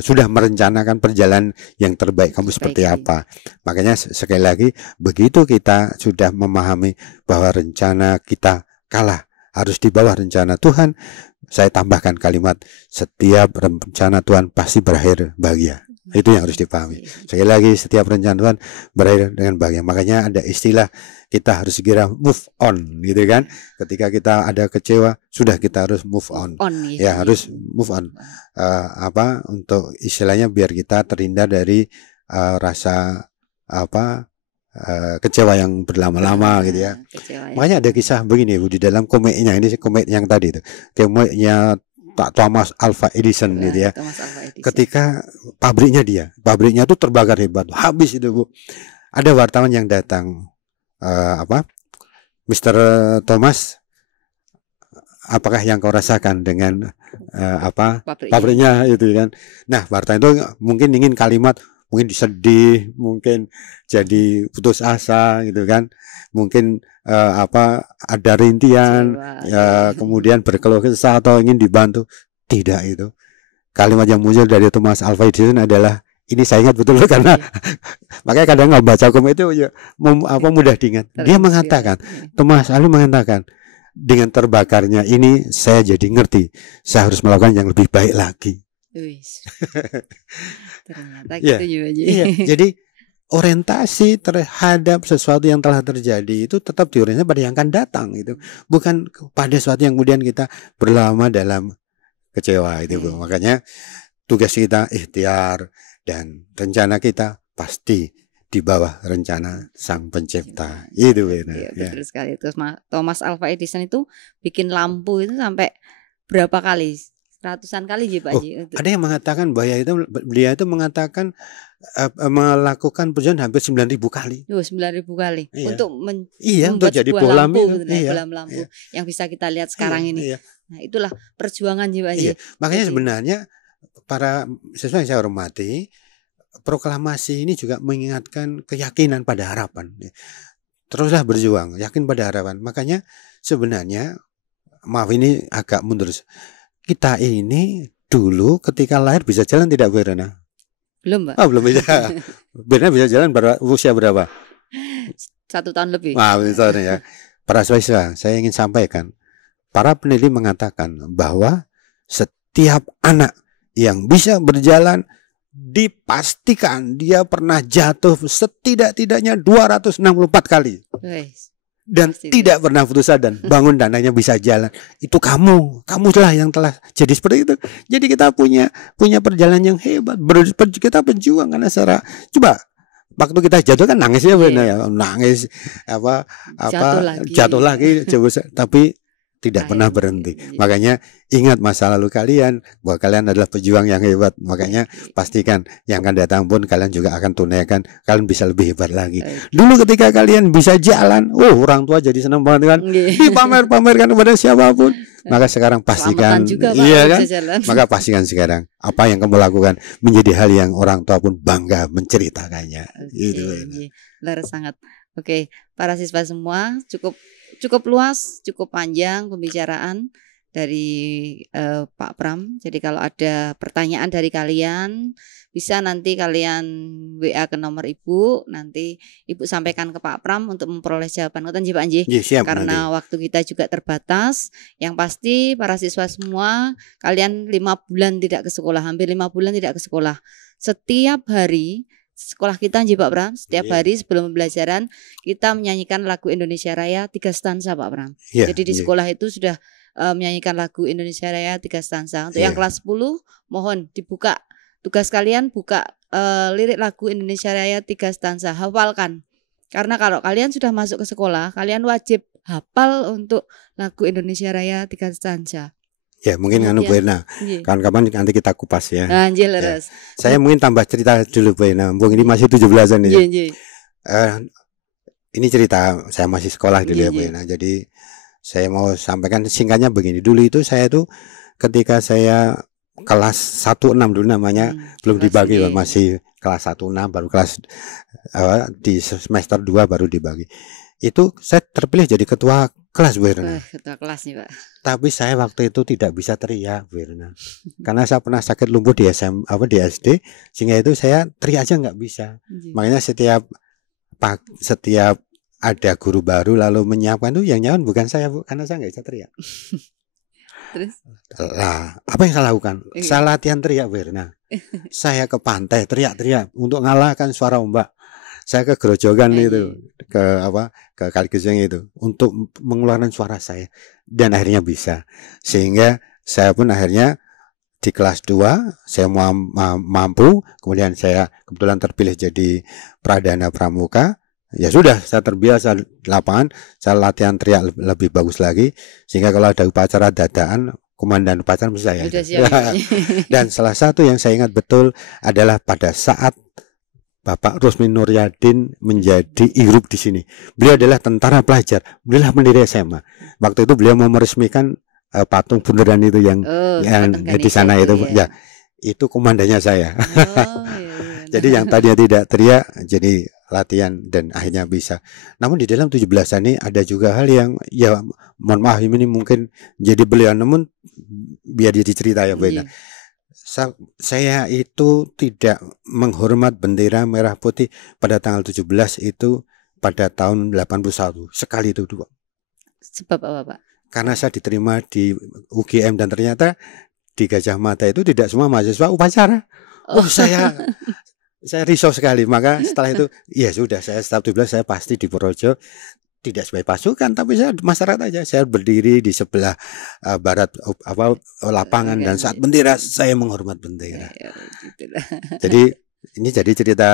sudah merencanakan perjalanan yang terbaik kamu seperti apa. Makanya sekali lagi, begitu kita sudah memahami bahwa rencana kita kalah, harus di bawah rencana Tuhan, saya tambahkan kalimat, setiap rencana Tuhan pasti berakhir bahagia. Itu yang harus dipahami. Sekali lagi, setiap rencana Tuhan berakhir dengan bahagia. Makanya ada istilah, kita harus segera move on, gitu kan. Ketika kita ada kecewa, sudah kita harus move on. Harus move on. Untuk istilahnya biar kita terhindar dari rasa kecewa yang berlama-lama gitu ya. Makanya ada kisah begini Bu, di dalam komiknya, ini komik yang tadi itu, komiknya Thomas Alva Edison gitu ya. Ketika pabriknya itu terbakar hebat, habis itu Bu. Ada wartawan yang datang, Mr. Thomas, apakah yang kau rasakan dengan pabriknya itu kan? Nah, wartawan itu mungkin ingin kalimat, mungkin sedih, mungkin jadi putus asa gitu kan, mungkin ada rintian, kemudian berkeluh kesah atau ingin dibantu. Tidak, itu kalimat yang muncul dari Thomas Alva Edison adalah, ini saya ingat betul karena makanya kadang nggak baca komik itu ya, mudah diingat. Dia mengatakan, Thomas Alva mengatakan, dengan terbakarnya ini saya jadi ngerti, saya harus melakukan yang lebih baik lagi. Wis. Ternyata Iya, gitu ya Pak Haji. iya. Jadi orientasi terhadap sesuatu yang telah terjadi itu tetap diorientasi pada yang akan datang itu, bukan pada sesuatu yang kemudian kita berlama dalam kecewa itu Bu. Makanya tugas kita ikhtiar dan rencana kita pasti di bawah rencana Sang Pencipta. Itu benar. Iya, Ya. betul sekali. Terus Thomas Alva Edison itu bikin lampu itu sampai berapa kali? Ratusan kali ya Pak Oh, Haji. ada yang mengatakan bahwa beliau itu mengatakan melakukan perjalanan hampir 9.000 kali. 9.000 kali Iya. untuk Iya, untuk membuat jadi sebuah bohlam lampu, itu. gitu, Iya, bohlam lampu iya. yang bisa kita lihat sekarang ini. Iya. Nah, itulah perjuangan ya Pak Haji. Iya. Makanya Jadi- sebenarnya para siswa yang saya hormati, proklamasi ini juga mengingatkan keyakinan pada harapan. Teruslah berjuang, yakin pada harapan. Makanya sebenarnya, maaf ini agak mundur. Kita ini dulu ketika lahir bisa jalan tidak Bu Irena? Belum Pak. Oh, belum bisa. Irena bisa jalan usia berapa? 1 tahun lebih. Wah, misalnya ya. Para siswa, saya ingin sampaikan, para peneliti mengatakan bahwa setiap anak yang bisa berjalan dipastikan dia pernah jatuh setidak-tidaknya 264 kali Wes. dan Pasti tidak pernah putus asa dan bangun dan akhirnya bisa jalan. Itu kamulah yang telah jadi seperti itu. Jadi kita punya perjalanan yang hebat. Kita berjuang karena secara coba waktu kita jatuh kan nangis ya benar ya, nangis jatuh lagi coba, tapi tidak pernah berhenti. Makanya ingat masa lalu kalian, bahwa kalian adalah pejuang yang hebat. Makanya pastikan yang akan datang pun kalian juga akan tunaikan, kalian bisa lebih hebat lagi. Dulu ketika kalian bisa jalan, orang tua jadi senang banget kan, dipamerkan kepada siapapun. Maka sekarang pastikan, juga, Pak, iya kan? Maka pastikan sekarang apa yang kamu lakukan menjadi hal yang orang tua pun bangga menceritakannya. Itu. Benar sangat. Oke, para siswa semua cukup luas, cukup panjang pembicaraan dari Pak Pram. Jadi kalau ada pertanyaan dari kalian, bisa nanti kalian WA ke nomor Ibu, nanti Ibu sampaikan ke Pak Pram untuk memperoleh jawaban. Ngoten nggih Pak Anji? Siap, karena nanti. Waktu kita juga terbatas. Yang pasti para siswa semua, kalian 5 bulan tidak ke sekolah, hampir 5 bulan tidak ke sekolah. Setiap hari sekolah kita Pak Pram, setiap hari sebelum pembelajaran kita menyanyikan lagu Indonesia Raya 3 stanza Pak Pram. Jadi di sekolah itu sudah menyanyikan lagu Indonesia Raya 3 stanza. Untuk yang kelas 10 mohon dibuka, tugas kalian buka lirik lagu Indonesia Raya 3 stanza, hafalkan. Karena kalau kalian sudah masuk ke sekolah, kalian wajib hafal untuk lagu Indonesia Raya 3 stanza. Ya mungkin Bu Ena, kapan-kapan nanti kita kupas ya. Ya. Saya mungkin tambah cerita dulu Bu Ena, ini masih 17-an ya. Ini cerita saya masih sekolah dulu ya Bu Ena. Jadi saya mau sampaikan singkatnya begini. Dulu itu saya tuh ketika saya kelas 16 dulu namanya, belum dibagi loh, masih kelas 16 baru kelas di semester 2 baru dibagi. Itu saya terpilih jadi ketua kelas Bu Irna. Ketua kelas nih Pak. Tapi saya waktu itu tidak bisa teriak Bu Irna. Karena saya pernah sakit lumpuh di di SD, sehingga itu saya teriak aja nggak bisa. Makanya setiap ada guru baru lalu menyiapkan itu yang nyaman bukan saya Bu, karena saya nggak bisa teriak. Terus? Lah, apa yang saya lakukan? Saya latihan teriak Bu Irna. Saya ke pantai teriak-teriak untuk mengalahkan suara ombak. Saya ke Grojogan itu, ke Kali Geseng itu untuk mengeluarkan suara saya, dan akhirnya bisa. Sehingga saya pun akhirnya di kelas 2 saya mampu, kemudian saya kebetulan terpilih jadi Pradana Pramuka. Ya sudah, saya terbiasa di lapangan, saya latihan teriak lebih bagus lagi, sehingga kalau ada upacara dadaan, komandan upacara saya. Dan salah satu yang saya ingat betul adalah pada saat Bapak Rusmi Nuryadin menjadi irup di sini. Beliau adalah tentara pelajar, beliau adalah pendiri SMA. Waktu itu beliau mau meresmikan patung bundaran itu yang di sana itu, ya. Itu komandannya saya. Jadi yang tadinya tidak teriak jadi latihan dan akhirnya bisa. Namun di dalam 17-an ini ada juga hal yang ya mohon maaf ini mungkin jadi beliau, namun biar jadi cerita ya Bu Ena. Saya itu tidak menghormat bendera merah putih pada tanggal 17 itu pada tahun 81 sekali itu dua. Sebab apa Pak? Karena saya diterima di UGM dan ternyata di Gajah Mada itu tidak semua mahasiswa upacara. Oh, saya risau sekali. Maka setelah itu ya sudah, saya staf 17 saya pasti di Projo, tidak sebagai pasukan tapi saya masyarakat aja. Saya berdiri di sebelah barat lapangan dan saat bendera saya menghormat bendera. Jadi ini jadi cerita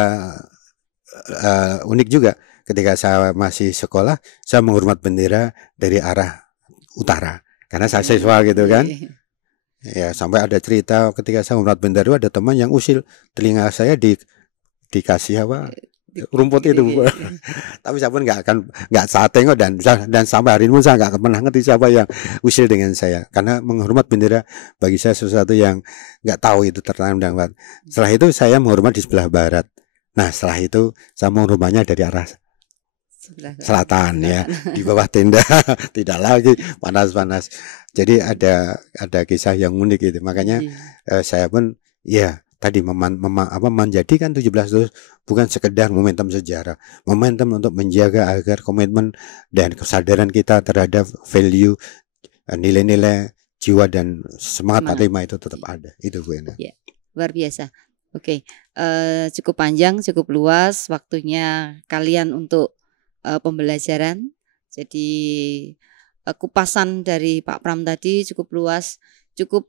unik juga. Ketika saya masih sekolah, saya menghormat bendera dari arah utara karena saya siswa gitu kan. Ya, sampai ada cerita ketika saya menghormat bendera ada teman yang usil telinga saya dikasih rumput itu. Tapi saya pun nggak saya tengok dan sampai hari ini saya nggak pernah ngerti siapa yang usil dengan saya, karena menghormat bendera bagi saya sesuatu yang nggak tahu itu tertanam dalam hati. Setelah itu saya menghormat di sebelah barat. Nah setelah itu saya menghormatnya dari arah selatan ya, di bawah tenda tidak lagi panas-panas. Jadi ada kisah yang unik itu. Makanya saya pun ya tadi menjadikan 17 Agustus bukan sekedar momentum sejarah, momentum untuk menjaga agar komitmen dan kesadaran kita terhadap value, nilai-nilai jiwa dan semangat 45 itu tetap ada. Itu Bu Ena. Ya, luar biasa. Oke, cukup panjang, cukup luas waktunya kalian untuk pembelajaran. Jadi kupasan dari Pak Pram tadi cukup luas, cukup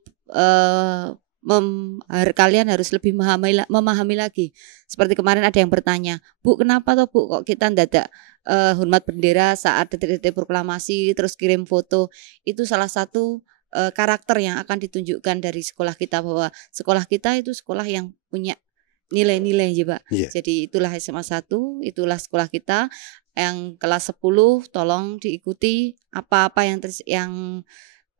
kalian harus lebih memahami lagi. Seperti kemarin ada yang bertanya, Bu kenapa toh Bu kok kita mendadak hormat bendera saat detik-detik proklamasi terus kirim foto. Itu salah satu karakter yang akan ditunjukkan dari sekolah kita, bahwa sekolah kita itu sekolah yang punya nilai-nilai ya Pak. Jadi itulah SMA 1, itulah sekolah kita. Yang kelas 10 tolong diikuti apa-apa yang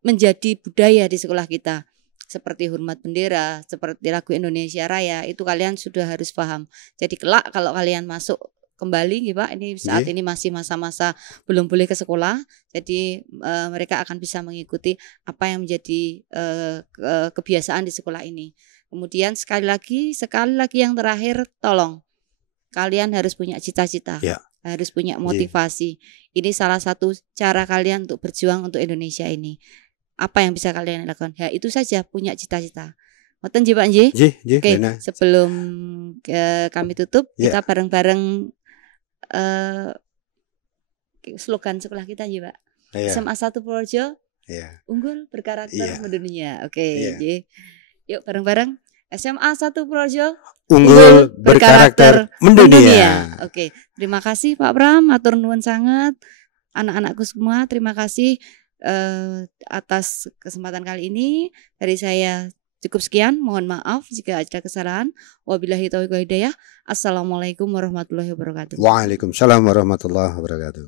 menjadi budaya di sekolah kita. Seperti hormat bendera, seperti lagu Indonesia Raya, itu kalian sudah harus paham. Jadi kelak kalau kalian masuk kembali gitu Pak, ini saat ini masih masa-masa belum boleh ke sekolah. Jadi mereka akan bisa mengikuti apa yang menjadi kebiasaan di sekolah ini. Kemudian sekali lagi yang terakhir, tolong kalian harus punya cita-cita. Harus punya motivasi. Ini salah satu cara kalian untuk berjuang untuk Indonesia ini. Apa yang bisa kalian lakukan? Ya itu saja, punya cita-cita. Ngoten nggih Pak nggih? Oke, sebelum kami tutup, kita bareng-bareng slogan sekolah kita nggih Pak. SMA 1 Projo. Unggul berkarakter mendunia. Oke, nggih. Yuk bareng-bareng. SMA 1 Projo unggul berkarakter mendunia. Oke, terima kasih Pak Pram, matur nuwun sangat. Anak-anakku semua, terima kasih atas kesempatan kali ini. Dari saya cukup sekian, mohon maaf jika ada kesalahan. Wabillahi taufiq wal hidayah. Assalamualaikum warahmatullahi wabarakatuh. Waalaikumsalam warahmatullahi wabarakatuh.